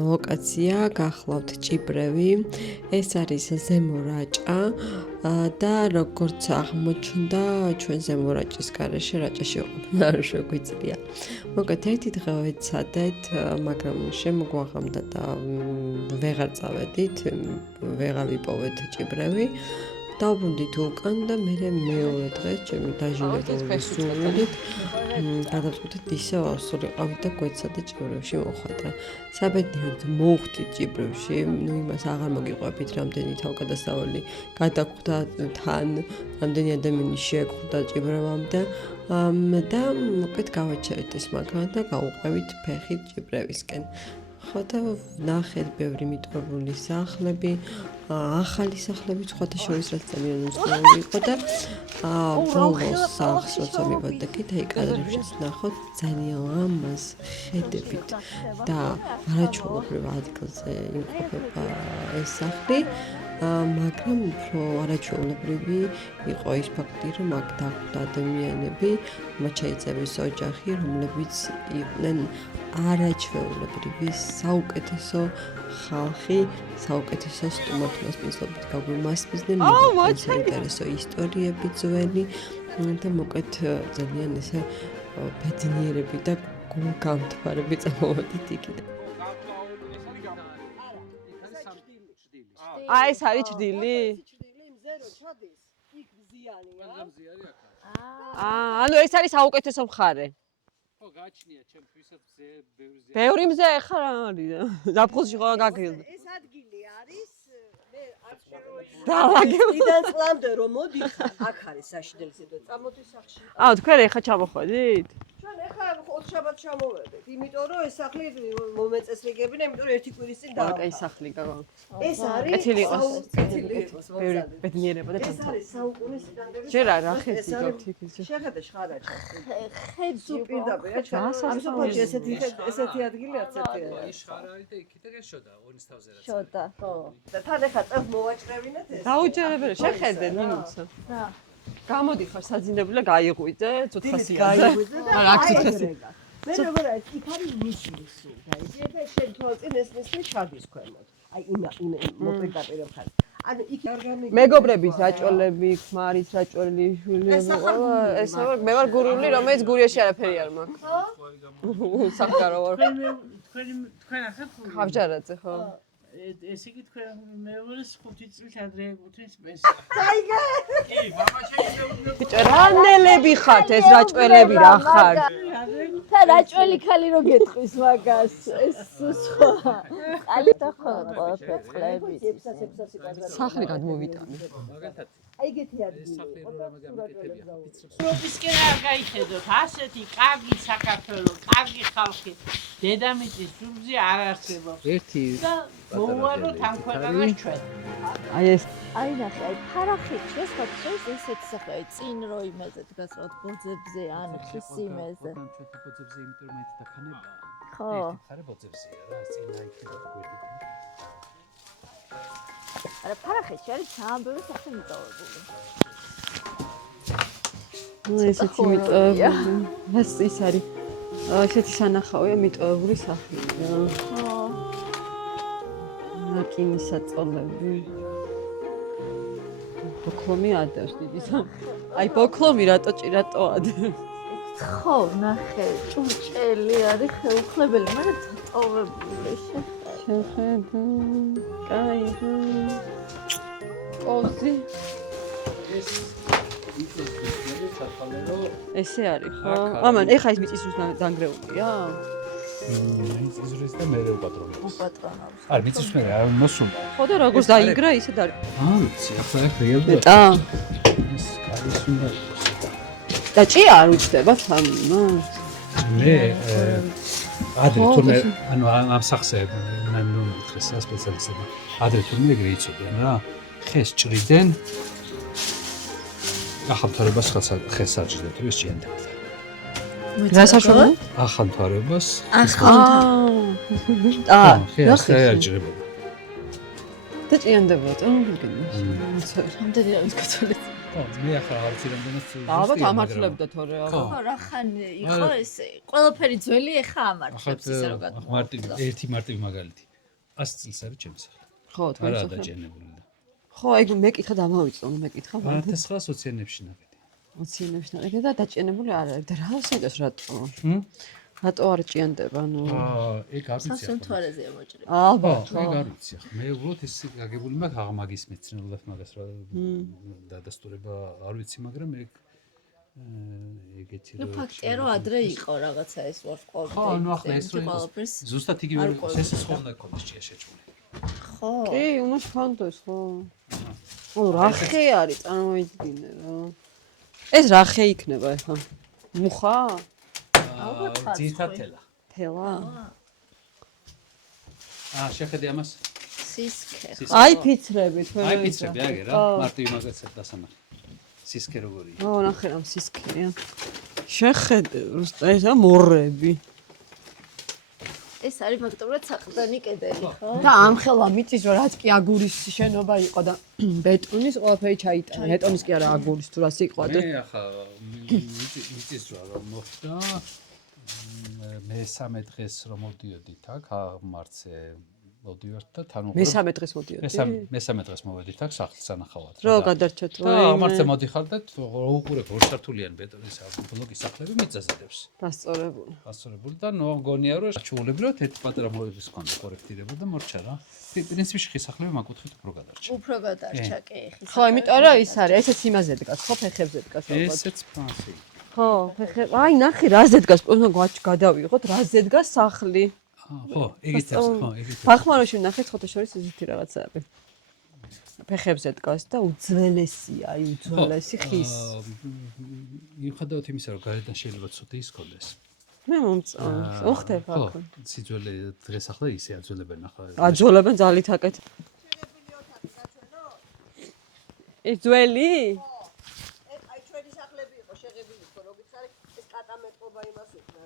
ლოკაცია გახლავთ ჭიბრევი. ეს არის ზემო რაჭა და როგორც აღმოჩნდა ჩვენ ზემო რაჭის გარეშე რაჭაში ვყოფნა არ შეგვიძლია. მოკლედ ერთი დღე ვეცადეთ, მაგრამ შემოგვაღამდა და ვეღარ წავედით, ვეღარ ვიპოვეთ ჭიბრევი. დავბრუნდით უკან და მე მეორე დღეს ჩემი დაჟინებული სულით გადავწყვიტეთ ისევ ავსულიყავით და გვეცადა ჭიბრევში მოხვედრა. საბედნიეროდ მოვხვდით ჭიბრევში, ნუ იმას აღარ მოგიყვებით, რამდენი თავგადასავალი გადაგხვდა თან, რამდენი ადამიანი შეეგხვდა ჭიბრევამდე და მოკლედ გავაჩერეთ ეს მაგრამ და გავუყევით ფეხით ჭიბრევისკენ. ხო და ნახეთ ბევრი მიტოვებული სახლები, ახალი სახლები სხვათა შორის რაც ძალიან უცნაური იყო და ბოლოს სახლს როცა მივადგეთ, აი კადრებშიც ნახოთ ძალიან ლამაზ ხედებით და არაჩვეულებრივ ადგილზე იმყოფება ეს სახლი. მაგრამ უფრო არაჩვეულებრივი იყო ის ფაქტი, რომ აქ დახვდა ადამიანები, მათ შეიწევეს ოჯახი, რომლებიც იყვნენ არაჩვეულებრივი საუკეთესო ხალხი, საუკეთესო სტუმართმასპინძლობით გაგვიმასპინძდნენ, მოგვიყვნენ საინტერესო ისტორიები ძველი და მოკლედ ძალიან ესე ბედნიერები და გულგამთბარები წამოვედით იქიდან. აი ეს არის ჭრილი? ანუ ეს არის საუკეთესო მხარე. ხო, გააჩნია ჩემთვისაც ბევრი ბევრი მზე ხარ რა არის? ზაფხულში ხო გაგილდა. ეს ადგილი არის მე არ შემოვიდგინე. დაალაგებ. დიდან წლამდე რომ მოდიხარ, აქ არის საშინელი სიტყვა. წამოდი სახში. თქვენ ეხა ჩამოხვედით? ჩვენ ახლა ოთხშაბათს ჩამოვედით, იმიტომ რომ ეს სახლი მომეწესრიგებინა, იმიტომ რომ ერთი კვირის წინ აი დააყო. სახლი გავა. ეს არის კეთილი იყოს. კეთილი იყოს, ბევრი მომზადეთ. ბედნიერება და ეს არის საუკუნისიდან ჯერ არა ხეთი გაქვთ იქ. შეხედე შხარაჭა. ხედი სულ პირდაპირ ამ სოფელში ესეთი ადგილი არც ერთი არ არის. შხარა არის და იქიდან შეშოდა ონის თავზე რაც. შოდა. ხო. და თან ახლა წელს მოვაჭრევინეთ ეს. დაუჯერებელი, შეხედე ნინუცა. რა. გამოდიხარ საძინებული და გაიღვიძე ცოცხასია. გაიღვიძე და არა, აქ ცოცხასია. მე როგორ არის, იქ არის მისლისუ. გაიძე და შენ თვალწინ ეს მისლი ჩადის ქვემოთ. აი იმ მოპირდაპირე მხარეს. ანუ იქ არ გამიგე. მეგობრების რაჭველები, ქმარის რაჭველი შვილი, ეს მე ვარ გურული, რომელიც გურიაში არაფერი არ მაქვს. სახკარო ვარ. თქვენ ახლა ხავჯარაძე ხო? ესე იგი თქვენ მეუღლეს 5 წლის ადრე ეკუთვნის პენსია. წაიგე. კი, мама შეიძლება ბიჭო, რანელები ხართ ეს რაჭველები რა ხართ? და რაჭველი ქალი რო გეტყვის მაგას, ეს სხვა. ყალი და ხო ყველაფერი წყლები. სახლი გადმოვიტანე. აი ეგეთი ადგილი. ევროპისკენ არ გაიხედოთ, ასეთი კარგი საქართველო, კარგი ხალხი, დედამიწის სულზე არ არსებობს. ერთი და მოვუაროთ ამ ქვეყანას ჩვენ. აი ეს აი ნახე, აი ფარახეთში ეს ხოთშეს ესეთ სახე, აი წინ რო იმაზე დგას რა ბოძებზე ან ხის იმაზე. ბოძებზე იმიტომ მეც დაქანება. ხო. ხარე ბოძებზეა რა, წინა იქნება გვერდით. არა ფარახეთში არის ძალიან ბევრი სახე მიტოვებული. ნუ ესეთი მიტოვებული. ეს ის არის. ესეთი სანახავია მიტოვებული სახლი. ხო. ნაკინის საწოლები. ბოქლომი ადევს დიდი სამ. აი ბოქლომი რატო ადევს? ხო, ნახე, ჭურჭელი არის ხელუხლებელი, მაგრამ დატოვებული შეხედა. კაი. ოზი. ესე არის ხო? ამან ეხა ის მიწისძვრის დანგრეულია? მიწისძვრის და მე უპატრონებს. უპატრონებს. არ მიწისძვრი არ მოსულა. ხო და როგორც დაინგრა ისე და ვიცი, ახლა აქ რეალურად მეტა. ეს არის უნდა და ჭია არ უჩდება თამნა. მე ადრე თურმე ანუ ამ სახზე ნუ ხეს სპეციალისტები ადრე თურმე ეგრე იცოდნენ რა ხეს ჭრიდნენ ახალთარებას ხეს აჭრიდნენ თუ ეს ჭიანდებოდა რა საშუალო? ახალთარებას ხეს აჭრიდნენ და ჭიანდებოდა რამდენი არის გაწოლეთ მე ახლა არ ვიცი რამდენად ალბათ ამართლებდა თორე ხო, რახან იყო ესე. ყველაფერი ძველი ეხა ამართლებს ისე რომ მარტივი მარტივი მაგალითი 100 წელს არის ჩემი სახლი ხო თქვენ არა დაჭენებული და ხო აი მეკითხა დამავიწყო მეკითხა 1920-იანებში ნაკედი 20-იანებში ნაკედი და დაჭენებული არ არის და რა სიტყვას რატო რატო არ ჭიანდება ანუ ეგ არ ვიცი სასუნთვარეზე მოჭრება ალბათ ეგ არ ვიცი ახლა მე უბრალოდ ეს გაგებული მაქვს აღმაგის მეცნიერულად მაგას რა დადასტურება არ ვიცი მაგრამ ეგ ეგეთი ნუ ფაქტია რომ ადრე იყო რაღაცა ეს ვარსკვლავი ხო ანუ ახლა ეს რო იყოს ზუსტად იგივე რო იყოს ეს ხო უნდა გქონდეს ჭია შეჭმული ხო კი უნდა შევქონდეს ხო ო რა ხე არის წარმოიდგინე რა ეს რა ხე იქნება ახლა მუხა ძირთად თელა თელა შეხედე ამას სისქე აი ფიცრები თქვენ აი ფიცრები აგე რა მარტივი მაგაცად დასამახი სისქე როგორია ო ნახე რა სისქეა შეხედე უბრალოდ ესა მორები ეს არის ფაქტობრივად საყრდენი კედელი ხო და ამხელა მიწის რომ რაც კი აგურის შენობა იყო და ბეტონის ყველაფერი ჩაიტანა ბეტონის კი არა აგურის თუ რას იყო მე ახლა მიწის რომ მოხდა მე 13 დღეს რომ მოდიოდით აქ აღმარცე მოდივართ და თან უყურებ მე 13 დღეს მოდიოდი მე 13 დღეს მოვედით აქ სახლს სანახავად რა გადარჩათ რა აღმარცე მოდიხარ და უყურებ ორ სართულიანი ბეტონის ბლოკის სახლები მიწაზედებს დასწორებული და მგონია რომ ჩაულებრივად ერთ პატარა მოების კონდა კორექტირებოდა და მორჩა რა პრინციპში ხის სახლები მაგუთხით უფრო გადარჩა კი ხის ხო იმიტომ რომ ის არის ესეც იმაზე დგას ხო ფეხებზე დგას ალბათ ესეც ფასი ხო ფეხები აი ნახე რაზე დგას პონო გადავიღოთ რაზე დგას სახლი ხო ეგეც არის ხო ეგეც ფახმაროში ნახეთ ხოთა შორის ისეთი რაღაცა არის ფეხებზე დგას და უძველესია აი უძველესი ხის მიუხედავად იმისა რომ გარედან შეიძლება ცოტა ის ქონდეს მე მომწონს უხდება აქ სიძველე დღეს ახლა ისე აძველებენ ახლა აძველებენ ძალით აკეთ ეს ძველი აი ჩვენი სახლები იყო შეღებილი ხო როგორც არის ეს კატამეტყობა იმას უკრა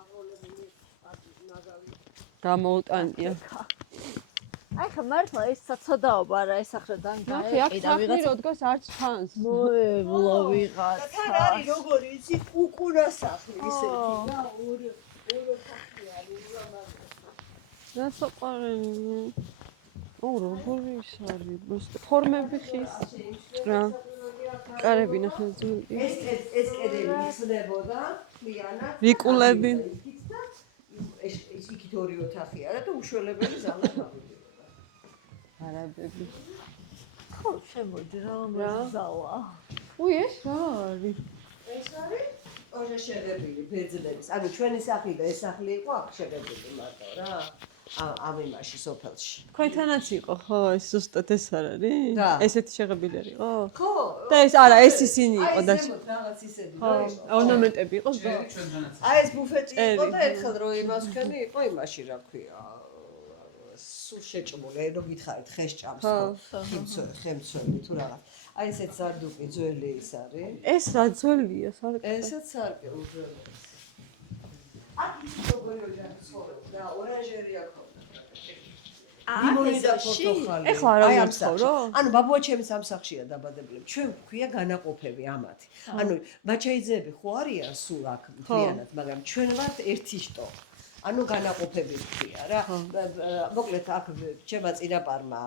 აღოლებული ნაგავი გამოუტანია აი ხა მართლა ეს საცოდაობა რა ეს ახრიდან ნახე აქ სახლი რო დგას არც ჩანს მოევლო ვიღაცა თან არის როგორი იცი უკუნა სახლი ისეთი და ორი სახლი არის რა რა საყვარელი როგორი ის არის? ფორმები ხის რა. კარები ნახე ძველი. ეს კედელი იხსნებოდა მთლიანად. რიკულები. ეს იქით ორი ოთახია და უშველებელი ზალა გავიდოდა. არაბები. ხო, შემოდი რა ზალა. უი, ეს რა არის? ეს არის ოჟე შეღებილი ბერძნების. ანუ ჩვენი სახლი და ეს სახლი იყო აქ შეღებილი მარტო რა. ამ იმაში სოფელში. თქვენთანაც იყო ხო ეს ზუსტად ეს არ არის? და. ესეთი შეღებილი არის ხო? ხო. და ეს არა, ეს ისინი იყო და რაღაც ისეთი ხო, ორნამენტები იყო ზოგ. აი ეს ბუფეტი იყო და ერთხელ რო იმას ხენი იყო იმაში რა ქვია. სულ შეჭმული, აი რო გითხარით ხეს ჭამს ხო? ხემცველი თუ რაღაც. აი ესეც სარდუკი ძველი ის არის. ეს რა ძველია, სარკე. ესაც სარკე უძველესი. აქ ის როგორი ოჯახი ცხოვრობდა, ორანჟერია ქონდა. ლიმონი და პორტოხალი. ეხლა რა ვიცხოვრო? ანუ ბაბუა ჩემს ამ სახლშია დაბადებული. ჩვენ გვქვია განაყოფები ამათი. ანუ ბაჩაიძეები ხო არიან სულ აქ მთლიანად, მაგრამ ჩვენ ვართ ერთი შტო. ანუ განაყოფები გვქვია რა. მოკლედ აქ ჩემა წინაპარმა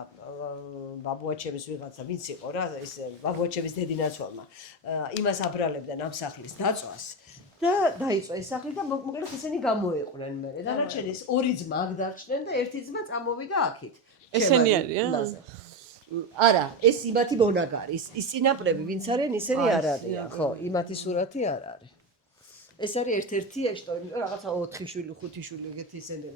ბაბუა ჩემის ვიღაცა ვინც იყო რა, ეს ბაბუა ჩემის დედინაცვალმა იმას აბრალებდნენ ამ სახლის დაწვას. და დაიწვა ეს სახლი და მოკლედ ისინი გამოეყვნენ მე. დანარჩენი ეს ორი ძმა აქ დარჩნენ და ერთი ძმა წამოვიდა აქით. ესენი არიან? არა, ეს იმათი მონაგარი, ის წინაპრები ვინც არიან, ისინი არ არიან, ხო, იმათი სურათი არ არის. ეს არის ერთ-ერთი ეშტო, იმიტომ რაღაცა 4 შვილი, 5 შვილი ეგეთი ისინი.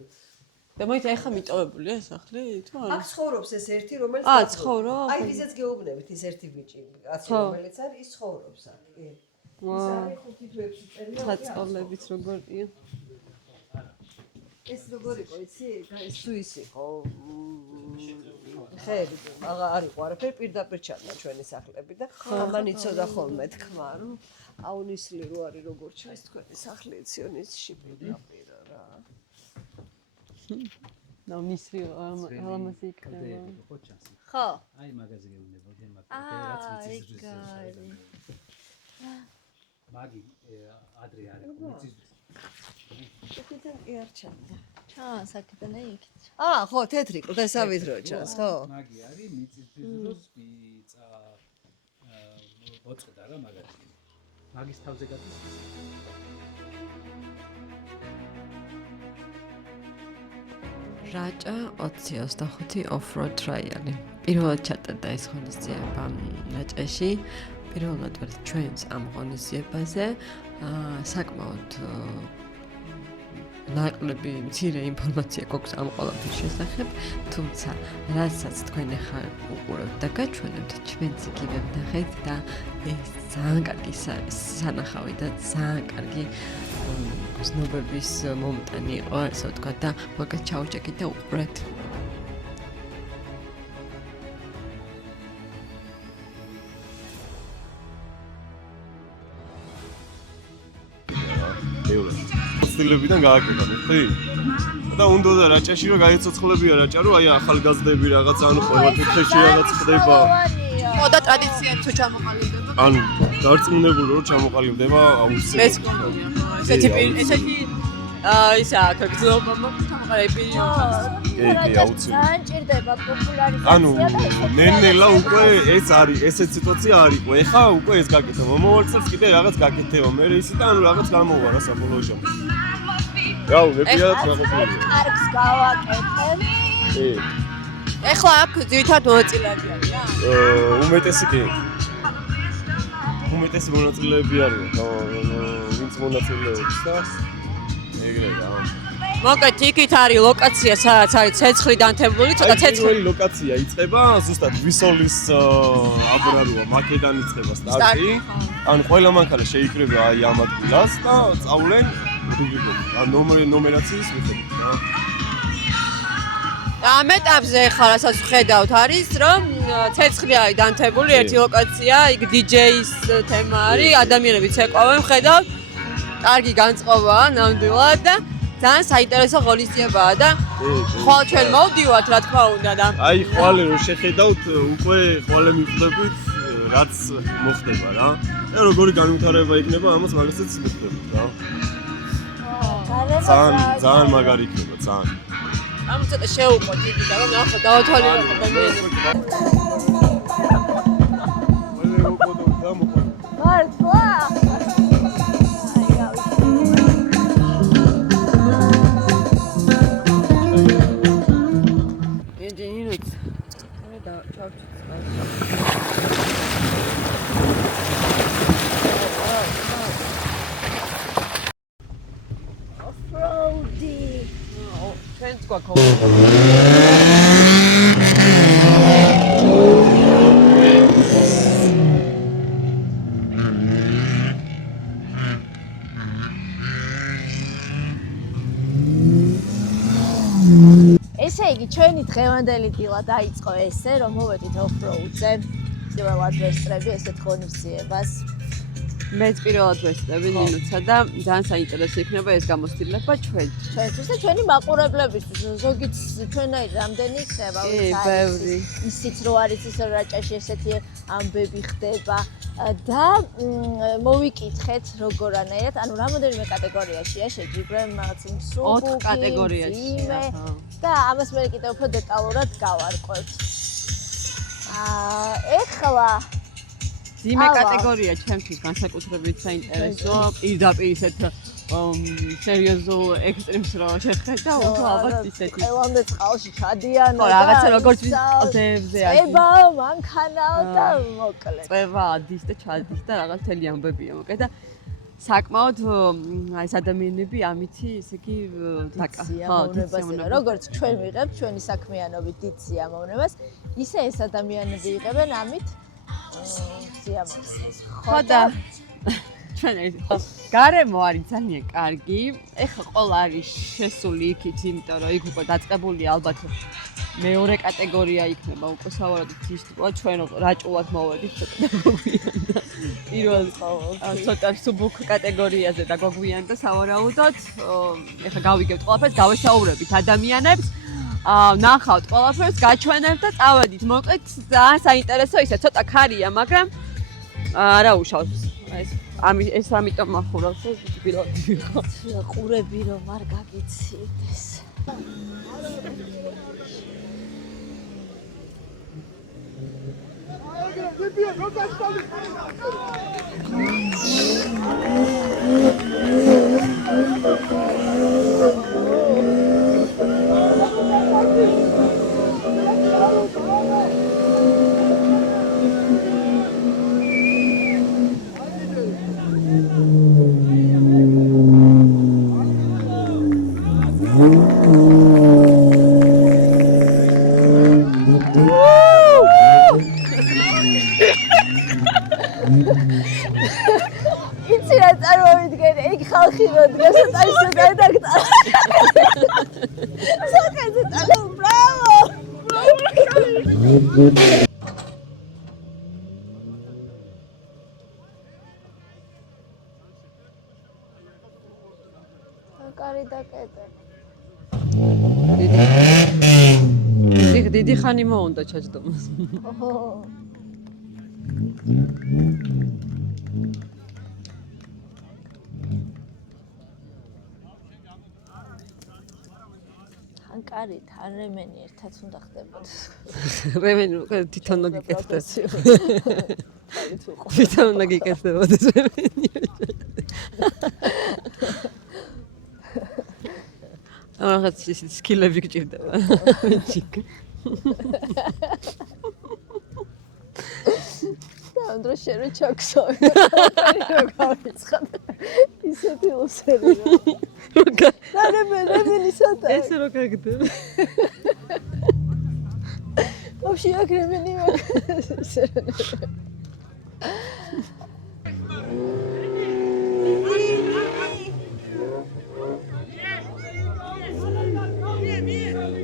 და მოიცა ეხა მიტოვებულია ეს სახლი თუ არა? აქ ცხოვრობს ეს ერთი, რომელიც ცხოვრობს? აი ვიზეც გეუბნებით ის ერთი ბიჭი, კაცი რომელიც არის, ის ცხოვრობს აქ, კი. ის არის 5-6 წელი. საწოლებით როგორია? ეს როგორ იყო, იცი? ეს თუ ის იყო. ხეები, არ იყო არაფერი, პირდაპირ ჩანდა ჩვენი სახლები და ამან იცოდა ხოლმე თქვა, რომ აუნისლი რო არის როგორ ჩანს თქვენი სახლი ციონისტში პირდაპირ რა. ნამისრი ამაზე იქნება. ხო. აი მაგაზე გეუბნებოდი მაგაზე რაც ვიცი. მაგი ადრე არის ვიცი. აქედან კი არ ჩანდა. ჩანს აქედან იქით. ხო, თეთრი ყლესავით რო ჩანს, ხო? მაგი არის მიწისძვრის დროს ვიცა მოწყდა რა მაგაზე. მაგის თავზე გადის. რაჭა 2025 off-road trial-ი. პირველად ჩატარდა ეს ღონისძიება რაჭაში. პირველად ვარ ჩვენს ამ ღონისძიებაზე. საკმაოდ ნაკლები მცირე ინფორმაცია გვაქვს ამ ყველაფრის შესახებ, თუმცა რასაც თქვენ ახლა უყურებთ და გაჩვენებთ, ჩვენც იგივე ვნახეთ და ეს ძალიან კარგი სანახავი და ძალიან კარგი გზნობების მომენტი იყო, ასე ვთქვათ და მოკლედ ჩაუჭეკით და უყურეთ. სტილებიდან გააკეთა, ხი? და უნდა რაჭაში რომ გაიცოცხლებია რაჭა, რომ აი ახალგაზრდები რაღაც ანუ ყოველთვის რაღაც ხდება. მოდა ტრადიციად თუ ჩამოყალიბდება. ანუ დარწმუნებული რომ ჩამოყალიბდება აუცილებლად. ეს გონია. ესეთი ისა გრძნობა ჩამოყალიბი. კი, აუცილებლად. ძალიან ჭირდება პოპულარიზაცია. ანუ ნენელა უკვე ეს არის, ესეთ სიტუაცია არ იყო. ეხა უკვე ეს გაკეთება. მომავალ წელს კიდე რაღაც გაკეთება. მე ისე და ანუ რაღაც გამოვა რა საბოლოო ჯამში. გაუ, მეფიად რაღაცა. კარგს გავაკეთებ. კი. ეხლა აქ ძირითადად მონაწილეები არიან. უმეტესი კი. უმეტესი მონაწილეები არიან. ვინც მონაწილეობს და ეგრე რა. მოკლედ იქით არის ლოკაცია, სადაც არის ცეცხლი დანთებული, ცოტა ცეცხლი. ეს ლოკაცია იწყება ზუსტად ვისოლის აბრაროა, მაკედან იწყება სტარტი. ანუ ყველა მანქანა შეიკრიბა აი ამ ადგილას და წავლენ რუბიკები. ანუ ნომერაციის მიხედვით რა. და ამ ეტაპზე ხარ რასაც ვხედავთ არის რომ ცეცხლი არის დანთებული ერთი ლოკაცია, იქ DJ-ის თემა არის, ადამიანები ცეკვავენ, ვხედავთ. კარგი განწყობაა ნამდვილად და ძალიან საინტერესო ღონისძიებაა და ხვალ ჩვენ მოვდივართ რა თქმა უნდა და აი ხვალე რომ შეხედავთ უკვე ხვალე მიხვდებით რაც მოხდება რა. და როგორი განვითარება იქნება ამას მაგასაც მიხვდებით რა. ძალიან მაგარი იქნება ძალიან. ამ ცოტა შეუყვოთ იგი და რომ ახლა დავათვალიერებ ადამიანებს. მართლა? ინჯინერიც. და ჩავჭით. Off-roady. ჩვენც გვაქვს ესე იგი, ჩვენი დღევანდელი დილა დაიწყო ესე, რომ მოვედით off-road-ზე. პირველად ვესწრები ესეთ ღონისძიებას. მეც პირველად ვესწრები ნინოცა და ძალიან საინტერესო იქნება ეს გამოცდილება ჩვენთვის. ჩვენთვის და ჩვენი მაყურებლებისთვის. ზოგიც ჩვენაირ რამდენი იქნება, ვინც ბევრი. ისიც რო არის ის რაჭაში ესეთი ამბები ხდება და მოვიკითხეთ როგორანაირად, ანუ რამოდენიმე კატეგორიაშია შეჯიბრე, რაღაც მსუბუქი, 4 კატეგორიაშია. და ამას მე კიდევ უფრო დეტალურად გავარკვევთ. ეხლა ძიმე კატეგორია ჩემთვის განსაკუთრებით საინტერესო. პირდაპირ ისეთ სერიოზულ ექსტრიმს რო შეხედავ, ალბათ ისეთი. ყველამდე წყალში ჩადიან და რაღაცა როგორც ყდებზე არის. ება, მანქანაო და მოკლედ. წევა ადის და ჩადის და რაღაც თელი ამბებია მოკლედ და საკმაოდ ეს ადამიანები ამითი ისე იგი დიციამოვნებას, როგორც ჩვენ ვიღებთ ჩვენი საქმიანობით დიდ სიამოვნებას, ისე ეს ადამიანები იღებენ ამით სიამოვნებას. ხო და ჩვენ გარემო არის ძალიან კარგი. ეხლა ყველა არის შესული იქით, იმიტომ რომ იქ უკვე დაწყებულია ალბათ მეორე კატეგორია იქნება უკვე სავარაუდოდ ის თქო ჩვენ რაჭულად მოვედით ცოტა გვიანდა. პირველ ცოტა სუბუქ კატეგორიაზე და გვიანდა სავარაუდოდ. ეხლა გავიგებთ ყველაფერს, გავესაუბრებით ადამიანებს. ნახავთ ყველაფერს, გაჩვენებთ და წავედით. მოკლედ ძალიან საინტერესო ისე ცოტა ქარია, მაგრამ არა უშავს. ეს ამიტომ მახურავს ეს პილოტი ხო? ყურები რომ არ გაგიცივდეს. იცი რა წარმოვიდგენ, ეგ ხალხი როდგას წაისო გადაგტა. საკეთე ტალო, ბრავო! კარი დაკეტე. დიდი ხანი მოუნდა ჩაჯდომას. თან კარი, თან რემენი ერთად უნდა ხდებოდეს. რემენი უკვე თვითონ უნდა გიკეთდეს. თვითონ უნდა გიკეთდებოდეს რემენი. რაღაც სკილები გჭირდება. მეჩიკ. ამ დროს შენ რო ჩაქსოვე. რო გავიცხად. ისეთი ლუსერი რა. რა რემენი სადა. ესე რო გაგდება. ვაფშე აქ რემენი მაქვს.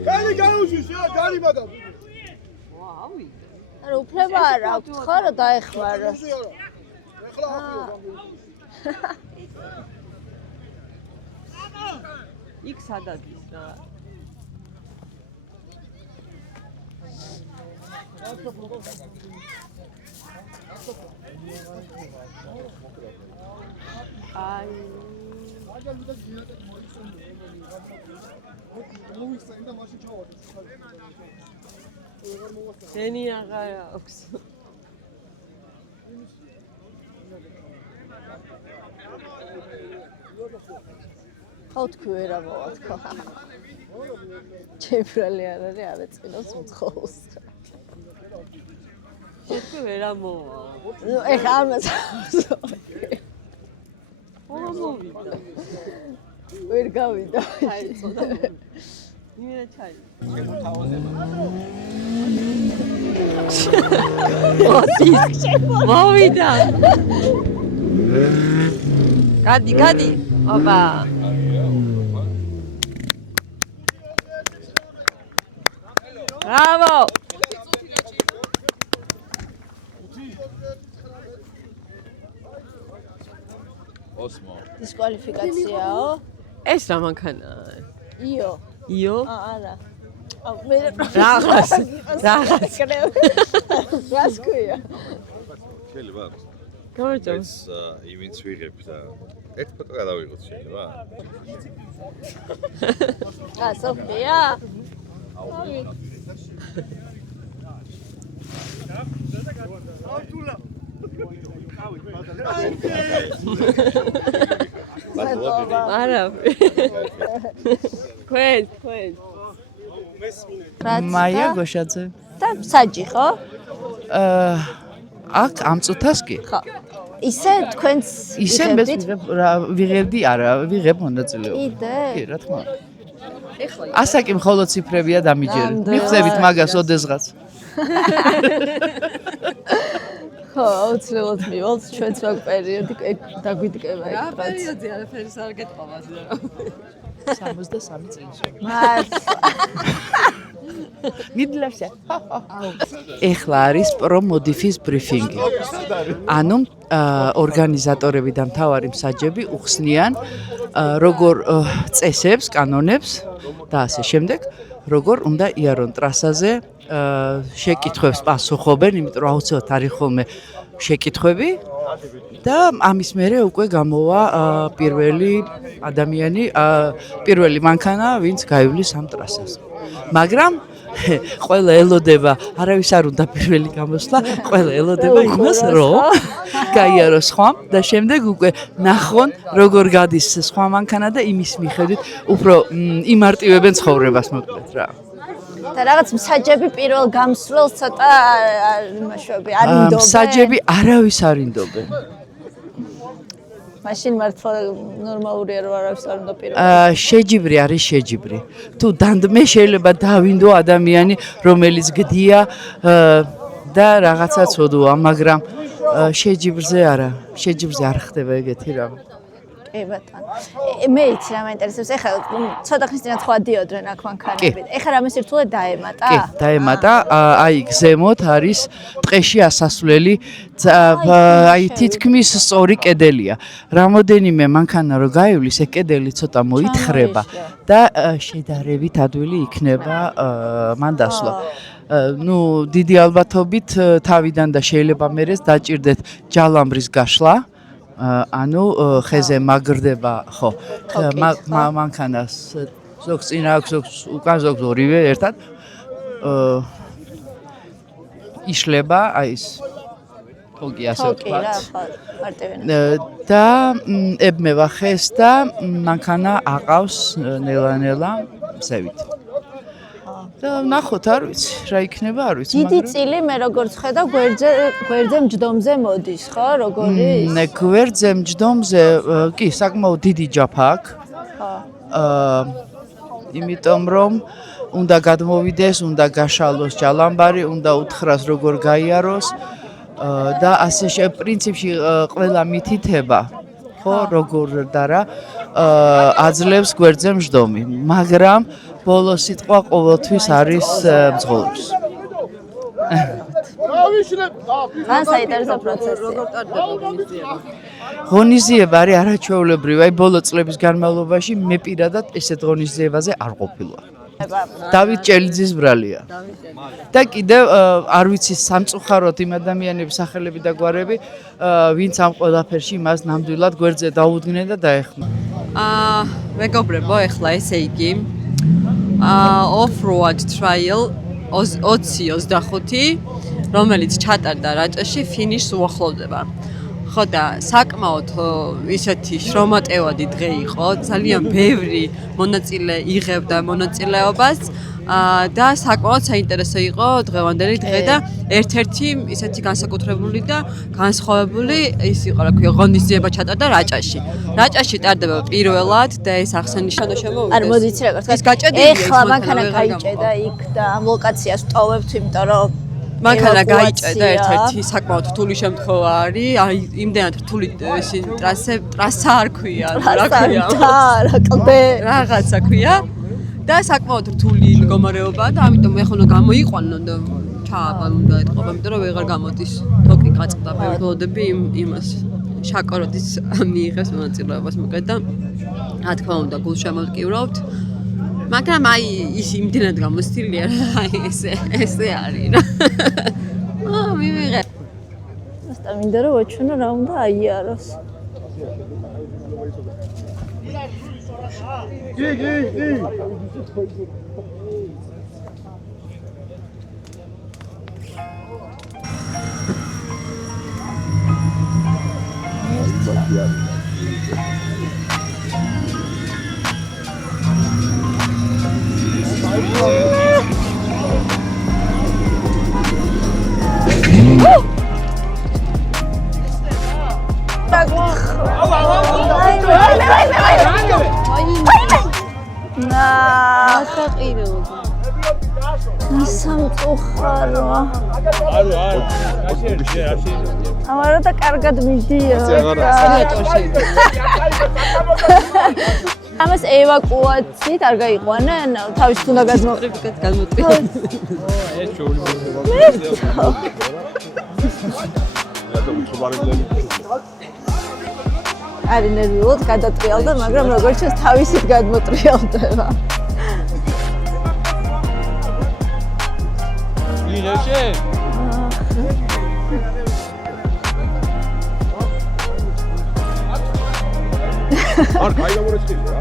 კარი გაუშვი, კარი მაგა. ვაუ. არა, უფლება არ აქვს ხო რა დაეხმარა. ეხლა ახლა. იქ სადადის რა. აი შენი აღარ აქვს. ხო თქვი ვერა მოვა თქო. ჩემბრალი არ არის არ ეწინოს მძღოლს. შეთქვი ვერა მოვა. ნუ ეხა ამას ხოლო მოვიდა. ვერ გავიდა. ჩაიწოდა. იმენა ჩაი. მოვიდა. გადი. ოპა. Bravo! Osmo. დისკვალიფიკაციაო? ეს რა მანქანაა? იო. იო? არა. მე რაღაც. რას ქვია? შეიძლება გამარჯობა. ეს იმენს ვიღებ და ერთ ფოტო გადავიღოთ შეიძლება? სოფია? არა. ქვენ. მაია გოშაძე. და საჯი ხო? აქ ამ წუთას კი. ხო. ისე თქვენს ისე ვიღებდი არა, ვიღებ მონაწილეობა. კიდე? კი, რა თქმა უნდა. ასაკი მხოლოდ ციფრებია დამიჯერე. მიხსენით მაგას ოდესღაც. ხო, აუცილებლად მივალთ ჩვენც მაგ პერიოდი დაგვიდგება რა პერიოდი არაფერს არ გეტყობათ. 63 წელს. მართლა. მიდლაშა. ეხლა არის პრომოდიფის ბრიფინგი. ანუ ორგანიზატორები და მთავარი მსაჯები უხსნიან როგორ წესებს, კანონებს და ასე შემდეგ, როგორ უნდა იარონ ტრასაზე, შეკითხვებს პასუხობენ, იმიტომ რომ აუცილებლად არის ხოლმე შეკითხვები და ამის მერე უკვე გამოვა პირველი ადამიანი, პირველი მანქანა, ვინც გაივლის ამ ტრასაზე. მაგრამ ყველა ელოდება, არავის არ უნდა პირველი გამოსვლა, ყველა ელოდება იმას, რომ გაიაროს სხვა და შემდეგ უკვე ნახონ, როგორ გადის სხვა მანქანა და იმის მიხედვით უფრო იმარტივებენ ცხოვრებას მოკლედ რა. და რაღაც მსაჯები პირველ გამსვლელს ცოტა იმაშვები არ ინდობენ. მსაჯები არავის არ ინდობენ. მაშინ მართლა ნორმალურია რომ არავის არ უნდა პირველ. შეჯიბრი არის შეჯიბრი. თუ დანდმე შეიძლება დავინდო ადამიანი, რომელიც გდია და რაღაცა ცოდოა, მაგრამ შეჯიბრზე არა, შეჯიბრზე არ ხდება ეგეთი რამე. კი ბატონო. მე იცი რა მაინტერესებს. ეხლა ცოტა ხნის წინათ ხო დიოდნენ აქ მანქანებით. ეხლა რამე სირთულე დაემატა? კი, დაემატა. აი გზემოთ არის ტყეში ასასვლელი, აი თითქმის სწორი კედელია. რამოდენიმე მანქანა რო გაივლის, ეგ კედელი ცოტა მოითხრება და შედარებით ადვილი იქნება მან დასვლა. ნუ დიდი ალბათობით თავიდან და შეიძლება მერეს დაჭირდეთ ჯალამბრის გაშლა. ანუ ხეზე მაგრდება ხო მანქანას ზოგს წინა აქვს ზოგს უკან ზოგს ორივე ერთად იშლება აი ეს თოგი ასე ვთქვათ და ებმევა ხეს და მანქანა აყავს ნელა-ნელა მზევით და ნახოთ არ ვიცი რა იქნება არ ვიცი დიდი წილი მე როგორც ხედავ გვერდზე მჯდომზე მოდის ხო როგორი ის გვერდზე მჯდომზე კი საკმაოდ დიდი ჯაფა აქვს ხო იმიტომ რომ უნდა გადმოვიდეს უნდა გაშალოს ჯალამბარი უნდა უთხრას როგორ გაიაროს და ასე პრინციპში ყველა მითითება ხო როგორ და რა აძლევს გვერდზე მჯდომი მაგრამ ბოლო სიტყვა ყოველთვის არის მძღოლს. მან საინტერესო პროცესი. როგორ ტარდება ღონისძიება? ღონისძიება არის არაჩვეულებრივი. აი ბოლო წლების განმავლობაში მე პირადად ესეთ ღონისძიებაზე არ ყოფილა. დავით ჭელიძის ბრალია. და კიდევ არ ვიცი სამწუხაროდ იმ ადამიანების სახელები და გვარები, ვინც ამ ყველაფერში მას ნამდვილად გვერდზე დაუდგნენ და დაეხმარა. მეგობრებო, ეხლა ესე იგი off-road trial 20-25, რომელიც ჩატარდა რაჭაში, ფინიშს უახლოვდება. ხო და საკმაოდ ისეთი შრომატევადი დღე იყო, ძალიან ბევრი მონაწილე იღებდა მონაწილეობას და საკმაოდ საინტერესო იყო დღევანდელი დღე და ერთ-ერთი ისეთი განსაკუთრებული და განსხვავებული ის იყო, რა ქვია, ღონისძიება ჩატარდა რაჭაში. რაჭაში ტარდება პირველად და ეს აღსანიშნავო შემოვიდეს. არ მოდით რა გქონდა. ის გაჭედილია. ეხლა მანქანა გაიჭედა იქ და ამ ლოკაციას ვტოვებთ, იმიტომ რომ მანქანა გაიჭედა ერთ-ერთი საკმაოდ რთული შემთხვევა არის. აი, იმდენად რთული ტრასა არ ქვია, რა ქვია. რა კლდე რაღაცა ქვია. და საკმაოდ რთული მდგომარეობაა და ამიტომ ეხლა უნდა გამოიყვანონ და ჩააბალ უნდა ეთყობა, იმიტომ რომ ვეღარ გამოდის. თოკი გაწყდა ფერდოდები იმას შაკოროდის მიიღეს მონაწილეობას მოკლედ და რა თქმა უნდა გულშემატკივრობთ. მაგრამ აი ის იმდენად გამოსtildeა რა, აი ესე არის რა. მივიღე. მასტა მინდა რომ ვაჩვენო რა უნდა აიაროს. სამწუხარო. ამარო და კარგად მიდიოდა. ამას ევაკუაციით არ გაიყვანენ? თავის უნდა გადმოწყვეტ. არის ნერვიულად გადატრიალდა, მაგრამ როგორც ჩანს თავისით გადმოტრიალდება. იღებშე? არ კაი გამორეცხილი რა.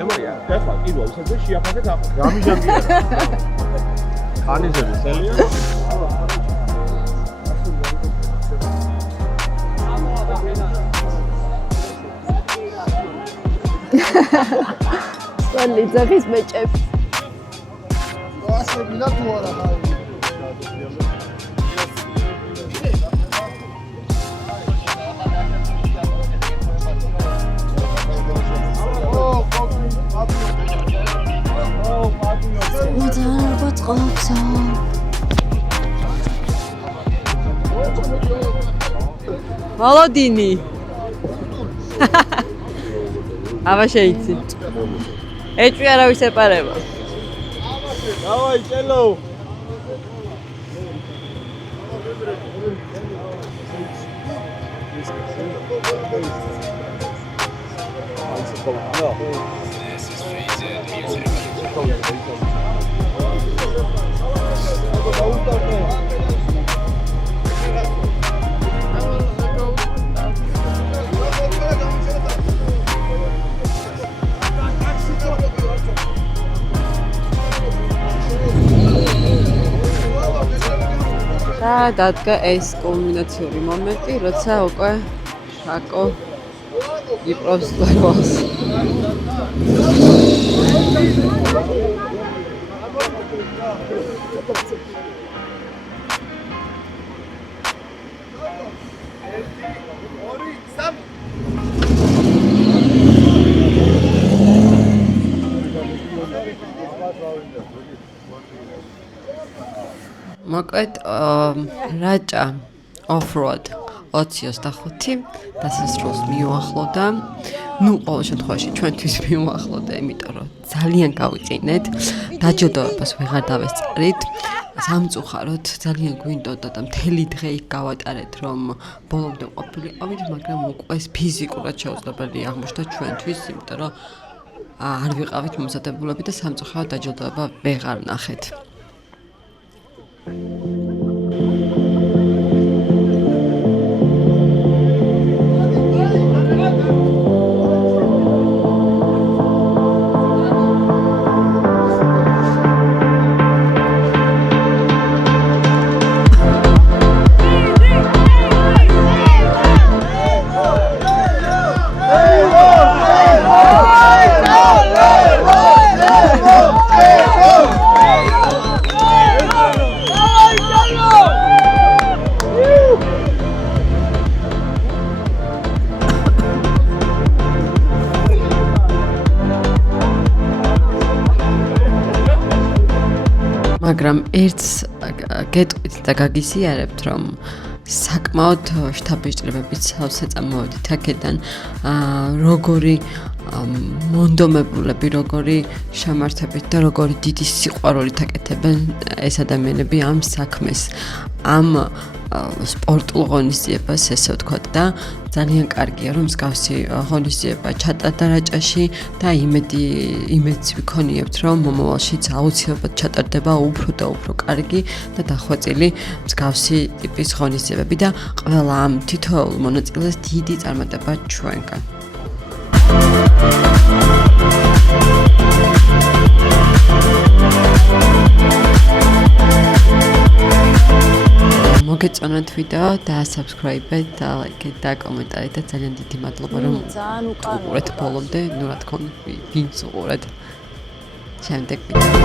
ემოია, ხა კიდევ ისე შეაფასეთ ახლა. გამიჟანგია. ხანიზები წელია? სვალი ძაღის მეჭები. ასე მინდა თუ არა ხარ. Volodini. აბა შეიცი. ეჭვი არავის ეპარება. დავაი, წელო. და დადგა ეს კულმინაციური მომენტი, როცა უკვე შაკო იპრობს ლევას. მოკლედ რაჭა off-road 20-25 დასასრულს მიუახლოვდა. ნუ ყოველ შემთხვევაში ჩვენთვის მიუახლოვდა, იმიტომ რომ ძალიან გავიწინეთ. დაჯილდოებას ვეღარ დავესწრით. სამწუხაროდ ძალიან გვინდოდა და მთელი დღე იქ გავატარეთ, რომ ბოლომდე ყოფილიყავით, მაგრამ უკვე ფიზიკურად შეუძლებელი აღმოჩნდა ჩვენთვის, იმიტომ რომ არ ვიყავით მომზადებულები და სამწუხაროდ დაჯილდოება ვეღარ ნახეთ. მაგრამ ერთს გეტყვით და გაგიზიარებთ, რომ საკმაოდ შთაბეჭდილებებით სავსე წამოვედით აქედან, როგორი მონდომებულები, როგორი შემართებით და როგორი დიდი სიყვარულით აკეთებენ ეს ადამიანები ამ საქმეს, ამ სპორტულ ღონისძიებას, ესე ვთქვათ და ძალიან კარგია რომ მსგავსი ღონისძიება ჩატარდა რაჭაში და იმედს ვიქონიებთ რომ მომავალშიც აუცილებლად ჩატარდება უფრო და უფრო კარგი და დახვეწილი მსგავსი ტიპის ღონისძიებები და ყველა ამ თითოეულ მონაწილეს დიდი წარმატება ჩვენგან. მოგეწონათ ვიდეო და subscribe-ეთ და like-ეთ და კომენტარით და ძალიან დიდი მადლობა რომ უყურეთ ბოლომდე, ნუ რა თქმა უნდა, ვინც უყურეთ შემდეგ ვიდეო.